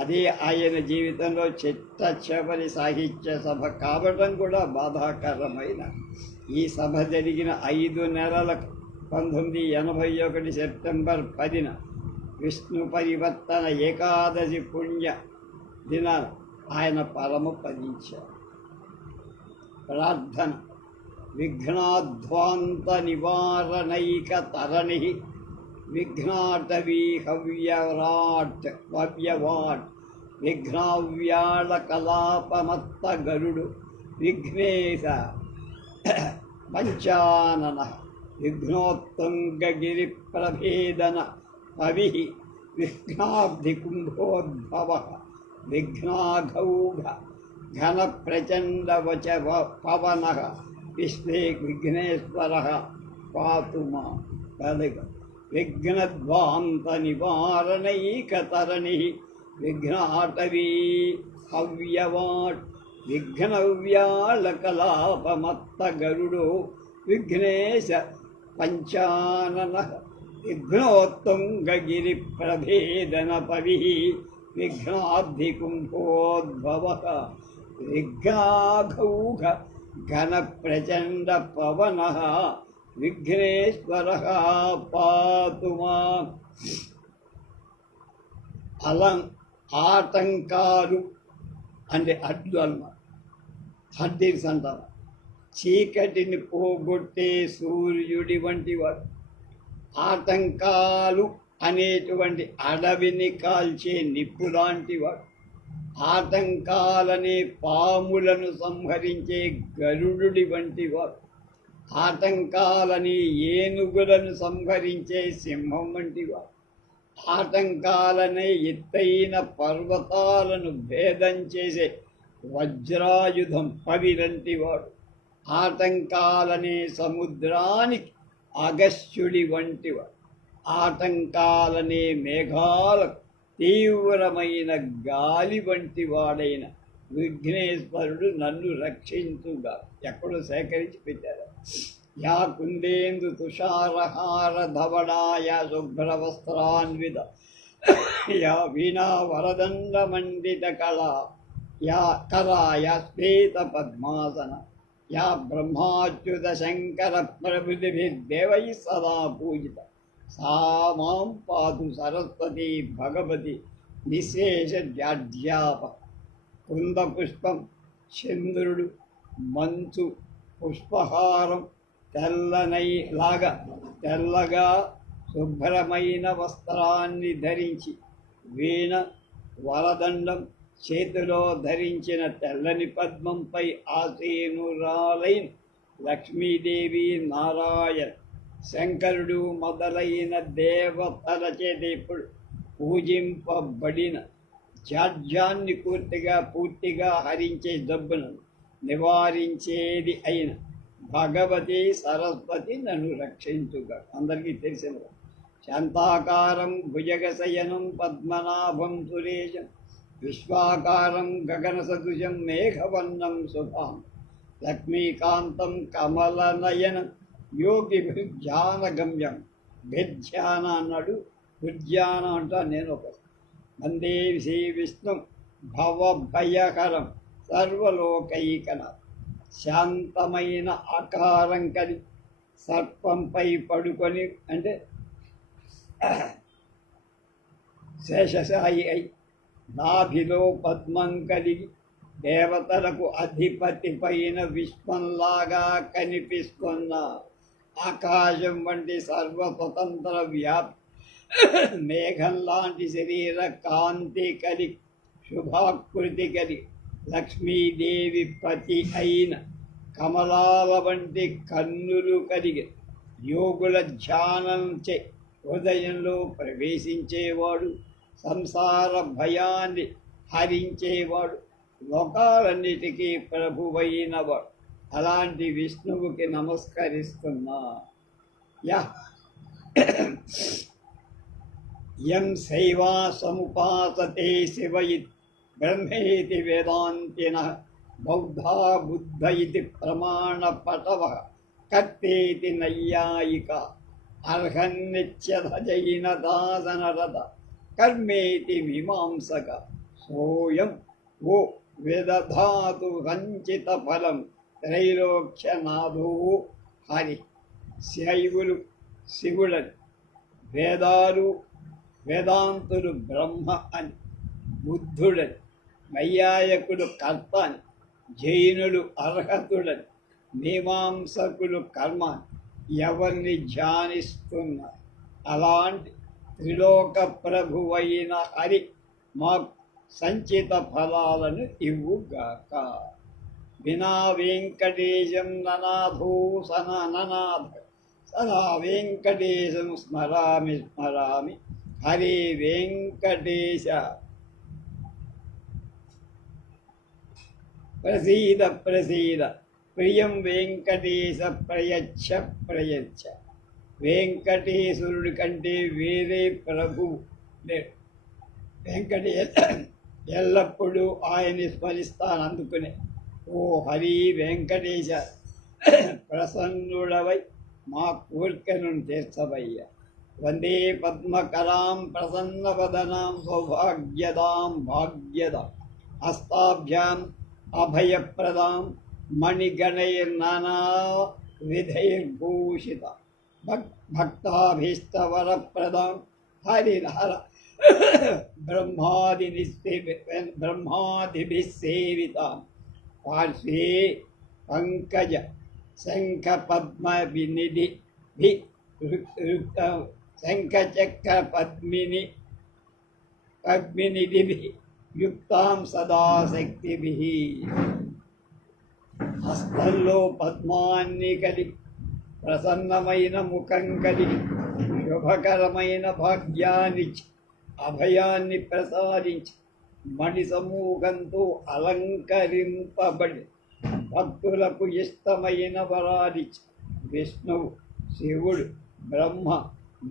అదే ఆయన జీవితంలో చిట్ట చివరి సాహిత్య సభ కావడం కూడా బాధాకరమైన. ఈ సభ జరిగిన 5 నెలలకు 1981 సెప్టెంబర్ 10న విష్ణు పరివర్తన ఏకాదశి పుణ్య దినాన ఆయన పరమపదించారు. ప్రార్థన. విఘ్నాధ్వాంత నివారణైక తరణి విఘ్నాటవీ హవ్యవాట్ విఘ్నావ్యాళ కలాపమత్త గరుడు విఘ్నేశ పంచానన విఘ్నోత్తుంగగిరి ప్రభేదన కవి విఘ్నాబ్ధి కుంభోద్భవ విఘ్నాఘౌఘ ఘన ప్రచండ వచ పవన విశ్వే విఘ్నేశ్వర పాతుమా కలగ. విఘ్నధ్వాంత నివారణైకతరణి విఘ్నాటవీ హవ్యవాట్ విఘ్నవ్యాళ కలాపమత్త గరుడు విఘ్నేశ పంచానన విఘ్నోత్తుంగగిరి ప్రభేదన పవి విఘ్నాబ్ధి కుంభోద్భవ విఘ్నాఘౌఘ ఘన ప్రచండ పవన విఘ్నేశ్వర పాతు మాం. ఆటంకాలు అంటే అడ్డు అన్నమాట. హడ్డీస్ అంటారు. చీకటిని పోగొట్టే సూర్యుడి వంటి వాడు. ఆటంకాలు అనేటువంటి అడవిని కాల్చే నిప్పు లాంటి వాడు. ఆటంకాలనే పాములను సంహరించే గరుడుడి వంటి వాడు. ఆటంకాలని ఏనుగులను సంహరించే సింహం వంటి వాడు. ఆటంకాలనే ఎత్తైన పర్వతాలను భేదం చేసే వజ్రాయుధం పవిరంటి వాడు. ఆటంకాలనే సముద్రానికి అగస్త్యుడి వంటివాడు. ఆటంకాలనే మేఘాలకు తీవ్రమైన గాలి వంటి వాడైన విఘ్నేశ్వరుడు నన్ను రక్షించుగా. ఎక్కడో సేకరించి పెట్టారు. యా కుందేందు తుషారహార ధవడాయ శుభ్రవస్త్రాన్విత యా వీణా వరదండ మండిత కళా యా కళాయ శ్వేత పద్మాసన యా బ్రహ్మాచ్యుత శంకర ప్రభుతిభిర్దేవై సదా పూజిత సా మాం పాతు సరస్వతి భగవతి నిశేష జాడ్యాప. కుందపుష్పం, చంద్రుడు, మంచు, పుష్పహారం, తెల్లగా శుభ్రమైన వస్త్రాన్ని ధరించి వీణ వరదండం చేతిలో ధరించిన తెల్లని పద్మంపై ఆసీనురాలైన లక్ష్మీదేవి నారాయణ శంకరుడు మొదలైన దేవతల చేత ఇప్పుడు పూజింపబడిన జాడ్యాన్ని పూర్తిగా హరించే జబ్బును నివారించేది అయిన భగవతి సరస్వతి నన్ను రక్షించుగా. అందరికీ తెలిసిన శాంతాకారం భుజగశయనం పద్మనాభం సురేశం విశ్వాకారం గగన సదృశం మేఘవర్ణం శుభాం లక్ష్మీకాంతం కమలనయనం యోగి ధ్యానగమ్యం. భిధ్యాన అన్నాడు, ఉద్యాన అంటా నేను ఒక వందే శ్రీ విష్ణు భవభయకరం సర్వలోకైకన. శాంతమైన ఆకారం కలిగి సర్పంపై పడుకొని అంటే శేషసాయి అయి నాభిలో పద్మం కలిగి దేవతలకు అధిపతి పైన విశ్వంలాగా కనిపిస్తున్న ఆకాశం వంటి సర్వస్వతంత్ర వ్యాప్తి మేఘం లాంటి శరీర కాంతి కలిగి శుభాకృతి కలిగి లక్ష్మీదేవి పతి అయిన కమలాల వంటి కన్నులు కలిగి యోగుల ధ్యానం చే హృదయంలో ప్రవేశించేవాడు, సంసార భయాన్ని హరించేవాడు, లోకాలన్నిటికీ ప్రభువైనవాడు. అలాంటి విష్ణువుకి నమస్కరిస్తున్నా. యం శైవా సముపాసతే శివ బ్రహ్మేతి వేదాంతిన బౌద్ధా బుద్ధ ఇది ప్రమాణపటవ కర్తేతి నైయాయిక అర్హన్నిత్యధ జైన దాసనరథ కర్మేతి మీమాంసక సోయం ఓ విదధాతు సంచిత ఫలం త్రైలోక్యనాథో హరి. శైవులు శివుడని, వేదాంతులు బ్రహ్మ అని, బుద్ధుడని, నైయాయకుడు కర్త అని, జైనులు అర్హతుడని, మీమాంసకులు కర్మ అని ఎవరిని ధ్యానిస్తున్నారు. అలాంటి త్రిలోక ప్రభువైన హరి మాకు సంచిత ఫలాలను ఇవ్వుగాక. వినా వెంకటేశం ననాథో సననాథ సదా వెంకటేశం స్మరామి హరే వెంకటేశ. ప్రసీద ప్రియం వెంకటేశ ప్రయచ్చ. వెంకటేశ్వరుడి కంటే వేరే ప్రభు లేడు. వెంకటేశ ఎల్లప్పుడూ ఆయన్ని స్మరిస్తాను. అందుకునే ఓ హరి వెంకటేశ ప్రసన్నుడవై మా కోరికను తీర్చవయ్యా. వందే పద్మకరాం ప్రసన్నవదనాం సౌభాగ్యదాం భాగ్యదాం హస్తాభ్యాం అభయప్రదాం మణిగణైర్నానా విధైర్భూషిత భక్తాభీష్టవరప్రదాం హరిహర బ్రహ్మాదిభిः సేవితాం పార్శ్వే పంకజ శంఖ పద్మవినిధి శంఖచక్ర పద్మినిధిభిः యుక్తాం సదాశక్తిభిः. హస్తంలో పద్మాన్ని కలిగి ప్రసన్నమైన ముఖం కలిగి శుభకరమైన భాగ్యాన్నిచ్చి అభయాన్ని ప్రసాదించి మణి సమూహంతో అలంకరింపబడి భక్తులకు ఇష్టమైన వరాలిచ్చి విష్ణువు, శివుడు, బ్రహ్మ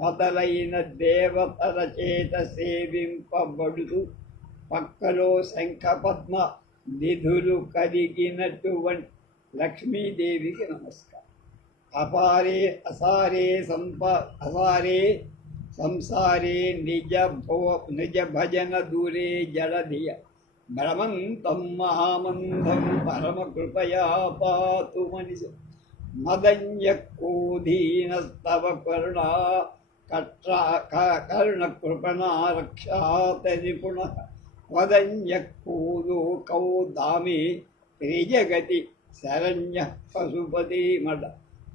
మొదలైన దేవతల చేత సేవింపబడుతూ పక్కలో శంఖపద్మ నిధులు కలిగినటువంటి లక్ష్మీదేవికి నమస్కారం. అపారే అసారే అసారే సంసారే నిజ భజన దూరే జలధియ భ్రమంతం మహామందం పరమ కృపయా పాతు మనిష మదన్యకోధీనస్తవ కరుణా కరుణకృపణా రక్షాత నిపుణ వదన్యకూదో కౌదామి త్రిజగతి శరణ్య పశుపతి మడ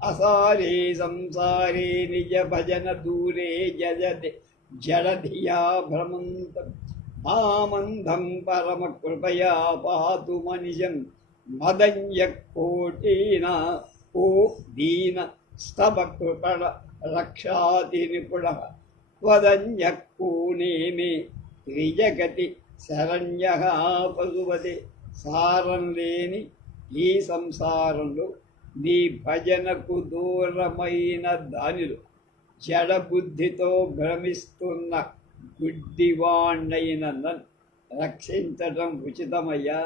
అసారే సంసారే నిజ భజన దూరే జలధియా భ్రమంతం మామందం పరమ కృపయా పాతు మనిషం మదన్యకోటీన ఓ దీన స్తవ కృపణ రక్షాతి నిపుణ వదన్యకూనేమి త్రిజగతి శరణ్య పశుపతి. సారం లేని ఈ సంసారంలో నీ భజనకు దూరమైన దానిలో జడబుద్ధితో భ్రమిస్తున్న గుడ్డివాణ్ణైన నన్ను రక్షించటం ఉచితమయ్యా.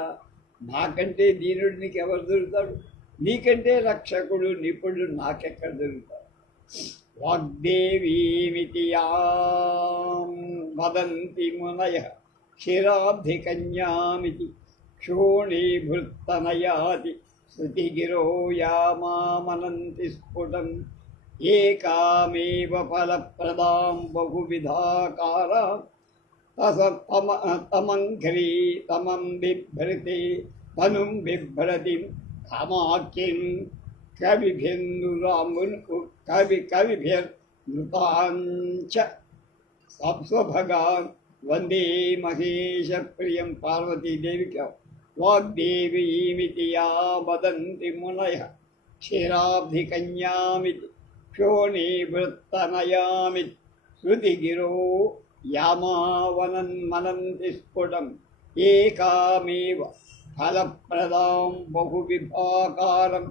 నాకంటే దీనుడు నీకు ఎవరు దొరుకుతాడు? నీకంటే రక్షకుడు నిపుణుడు నాకెక్కడ దొరుకుతాడు? వాగ్దేవీమితి వదంతి మునయ క్షీరాబ్ధికన్యామితి క్షోణీభృత్తనయాతి శృతిగిరో యామామనంతి స్ఫుటం ఏకామేవ ఫలప్రదాం బహువిధాకారాం తమంఘ్రీ తమం బిభ్రతి తనుం బిభ్రతిం కామాఖ్యం కవిభిర్నృతాంచ సప్స్వభగాన్ వందే మహేశ ప్రియం. పార్వతీదేవికి వాగ్దేవీమితి యా వదంతి మునయ క్షీరాబ్ధికన్యామితి క్షోణీవృత్తనయామితి శృతిగిరో యామావనన్మనంతి స్ఫుటం ఏకామేవ ఫలప్రదాం బహువిభాకారం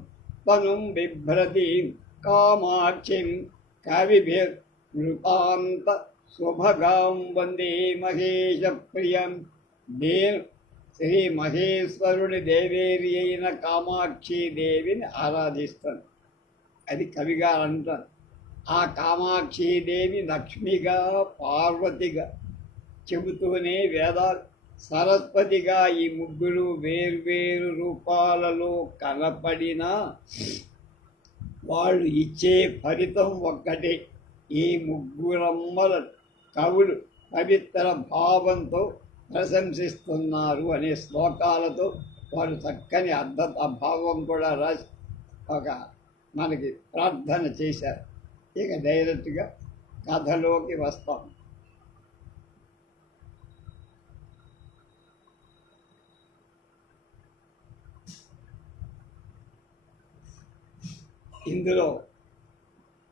తనుం బిభ్రతిం కామాక్షిం కవిభిర్నృతాంత స్వభగాం వందే మహేశ ప్రియం. శ్రీ మహేశ్వరుని దేవేరి అయిన కామాక్షీదేవిని ఆరాధిస్తాను. అది కవిగారు అంటారు. ఆ కామాక్షీదేవి లక్ష్మిగా, పార్వతిగా చెబుతూనే వేదాలు సరస్వతిగా ఈ ముగ్గురు వేర్వేరు రూపాలలో కనపడినా వాళ్ళు ఇచ్చే ఫలితం ఒక్కటే. ఈ ముగ్గురమ్మల కవులు పవిత్ర భావంతో ప్రశంసిస్తున్నారు అనే శ్లోకాలతో వారు చక్కని భావం కూడా రాసి ఒక మనకి ప్రార్థన చేశారు. ఇక డైరెక్ట్గా కథలోకి వస్తాం. ఇందులో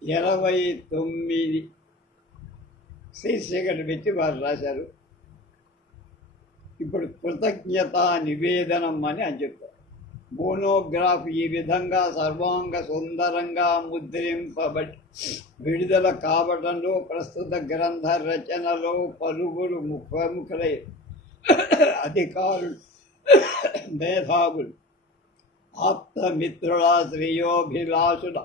29 శీర్షికలు పెట్టి వారు రాశారు. ఇప్పుడు కృతజ్ఞత నివేదనం అని చెప్తారు. మోనోగ్రాఫ్ ఈ విధంగా సర్వాంగ సుందరంగా ముద్రింపబడి విడుదల కావడంలో ప్రస్తుత గ్రంథ రచనలో పలువురు ప్రముఖులై అధికారులు, మేధావులు, ఆప్తమిత్రుల, శ్రేయోభిలాషుల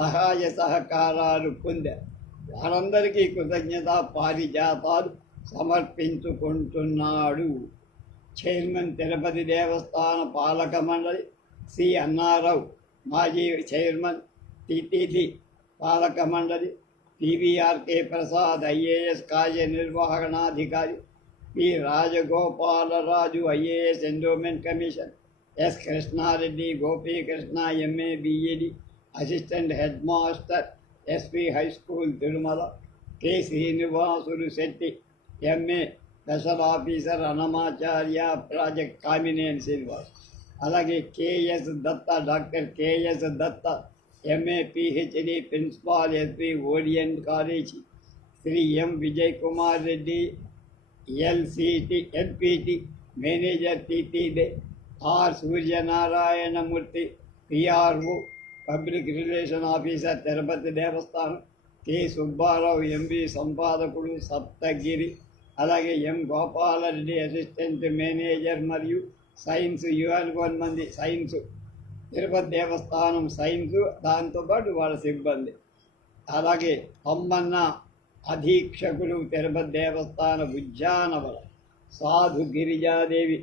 సహాయ సహకారాలు పొందారు. వారందరికీ కృతజ్ఞత పారిజాతాలు సమర్పించుకుంటున్నాడు. చైర్మన్ తిరుపతి దేవస్థాన పాలక మండలి సి అన్నారావు, మాజీ చైర్మన్ టిటిడి పాలక మండలి పివిఆర్కే ప్రసాద్ ఐఏఎస్ కార్యనిర్వహణాధికారి, P Rajagopalaraju IAS endowment commission, S Krishnareddy Gopikrishna MA BEd assistant head master SP high school Tirumala, K Srinivasulu Setty MA special officer Annamacharya project Kamineni Srinivas, అలాగే KS Datta doctor KS Datta MA PhD principal SP oriental college, Shri M Vijay Kumar Reddy LPT manager TTD, R Suryanarayanamurthy PRO public relation officer Tirupati Devasthanam, K Subbarao MB సంపాదకుడు సప్తగిరి, అలాగే ఎం గోపాలరెడ్డి అసిస్టెంట్ మేనేజర్ మరియు సైన్స్ మంది సైన్స్ తిరుపతి దేవస్థానం సైన్సు, దాంతోపాటు వాళ్ళ సిబ్బంది, అలాగే అమ్మన్న అధీక్షకులు తిరుపతి దేవస్థాన ఉద్యానవన సాధు గిరిజాదేవి,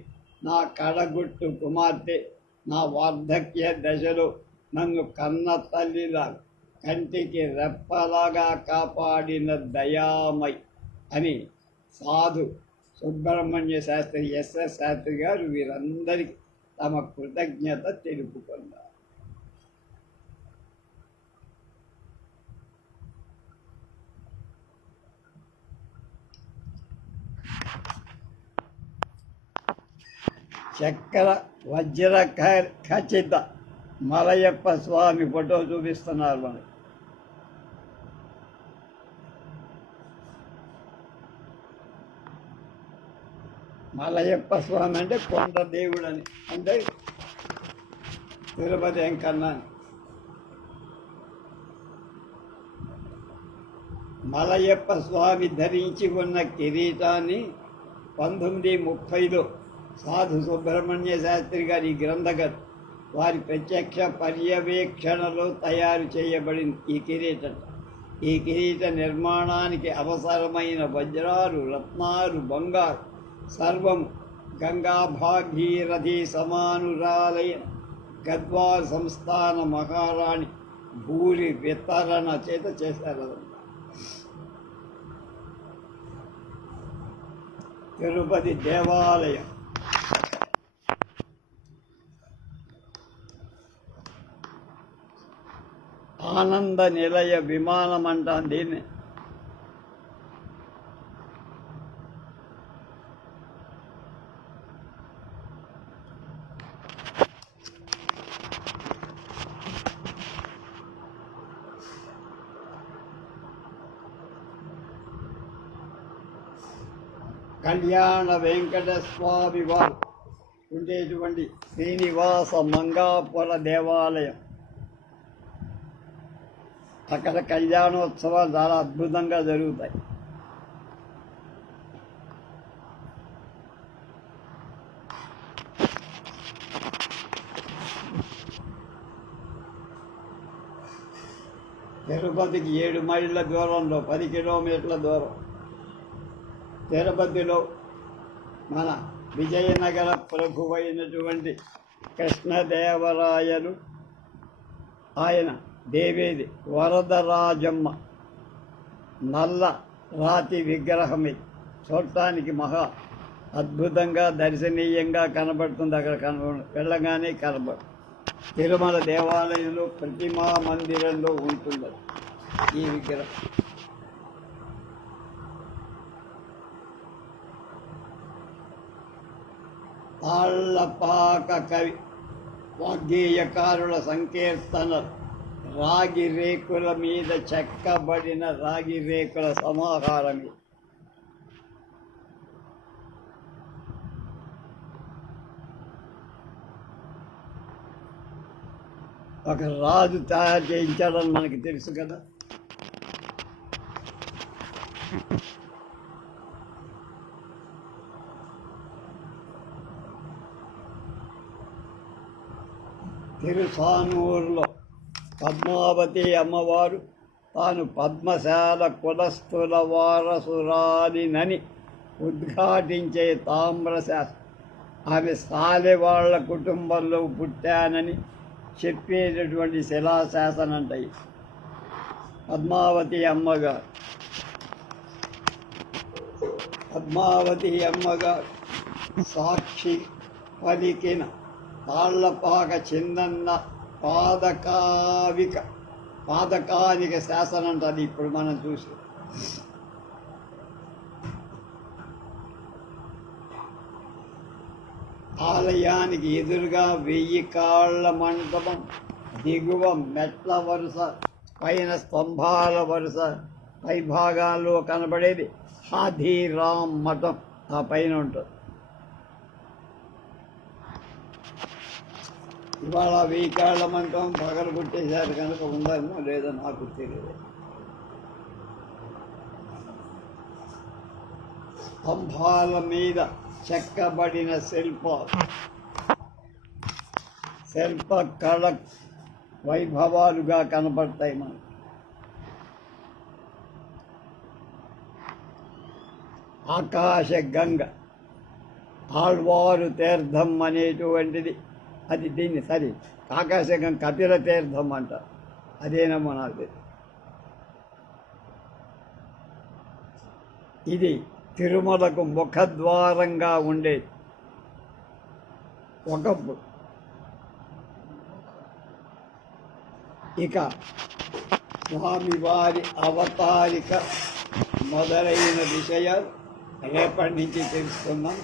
నా కడగుట్టు కుమార్తె, నా వార్ధక్య దశలో నన్ను కన్న తల్లిలా కంటికి రెప్పలాగా కాపాడిన దయామై అని సాధు సుబ్రహ్మణ్య శాస్త్రి ఎస్ఎస్ శాస్త్రి గారు వీరందరికీ తమ కృతజ్ఞత తెలుపుకున్నారు. చక్ర వజ్ర ఖచ్చిత మలయప్ప స్వామి ఫోటో చూపిస్తున్నారు మనకి. మలయప్ప స్వామి అంటే కొండ దేవుడు అని, అంటే తిరుపతి వెంకన్న. మలయప్ప స్వామి ధరించి ఉన్న కిరీటాన్ని 1930లో సాధు సుబ్రహ్మణ్య శాస్త్రి గారి గ్రంథకర్త వారి ప్రత్యక్ష పర్యవేక్షణలో తయారు చేయబడింది ఈ కిరీటం. ఈ కిరీట నిర్మాణానికి అవసరమైన వజ్రాలు, రత్నాలు, బంగారు సర్వం గంగా భాగీరథి సమానురాలైన గద్వాల్ సంస్థాన మహారాణి భూరి వితరణ చేశారు. తిరుపతి దేవాలయం ఆనంద నిలయ విమానం అంటాం దీన్ని. కళ్యాణ వెంకటస్వామి వారు ఉండేటువంటి శ్రీనివాస మంగాపుర దేవాలయం. అక్కడ కళ్యాణోత్సవాలు చాలా అద్భుతంగా జరుగుతాయి. తిరుపతికి 7 మైళ్ళ దూరంలో, 10 కిలోమీటర్ల దూరం తిరుపతిలో మన విజయనగర ప్రభువైనటువంటి కృష్ణదేవరాయలు ఆయన దేవేది వరదరాజమ్మ నల్ల రాతి విగ్రహం. ఇది చూడటానికి మహా అద్భుతంగా దర్శనీయంగా కనబడుతుంది. అక్కడ వెళ్ళగానే కనబడుతుంది. తిరుమల దేవాలయంలో ప్రతిమా మందిరంలో ఉంటుంది ఈ విగ్రహం. తాళ్లపాక కవి వాగ్గేయకారుల సంకీర్తనలు, రాగి రేకుల మీద చెక్కబడిన రాగి రేకుల సమాహారం. ఒక రాజు తయారు చేయించాడని మనకి తెలుసు కదా. తిరుసానూరులో పద్మావతి అమ్మవారు తాను పద్మశాల కులస్థుల వారసురాలినని ఉద్ఘాటించే తామ్రశాస్త్రం. ఆమె సాలెవాళ్ల కుటుంబంలో పుట్టానని చెప్పేటటువంటి శిలాశాసనం అంటాయి. పద్మావతి అమ్మగారు సాక్షి పలికిన తాళ్లపాక చిన్నన్న పాదకానిక శాసనం అంటది. ఇప్పుడు మనం చూసి ఆలయానికి ఎదురుగా 1000 కాళ్ల మంటపం, దిగువ మెట్ల వరుస, పైన స్తంభాల వరుస, పై భాగాల్లో కనబడేది హాథీరామ్ మఠం ఆ పైన ఉంటుంది. ఇవాళ 1000 కాళ్ల మంటపం పగలు కొట్టేశారు కనుక ఉందేమో లేదో నాకు తెలియదు. స్తంభాల మీద చెక్కబడిన శిల్ప కళ వైభవాలుగా కనపడతాయి మనకు. ఆకాశ గంగ, ఆళ్వారు తీర్థం అనేటువంటిది అది. దీన్ని సరే ఆకాశగంగ కపిల తీర్థం అంటారు. అదేనమ్మా నాకు తెలియదు. ఇది తిరుమలకు ముఖద్వారంగా ఉండేది ఒకప్పుడు. ఇక స్వామివారి అవతారిక మొదలైన విషయాలు రేపటి నుంచి తెలుసుకుందాం.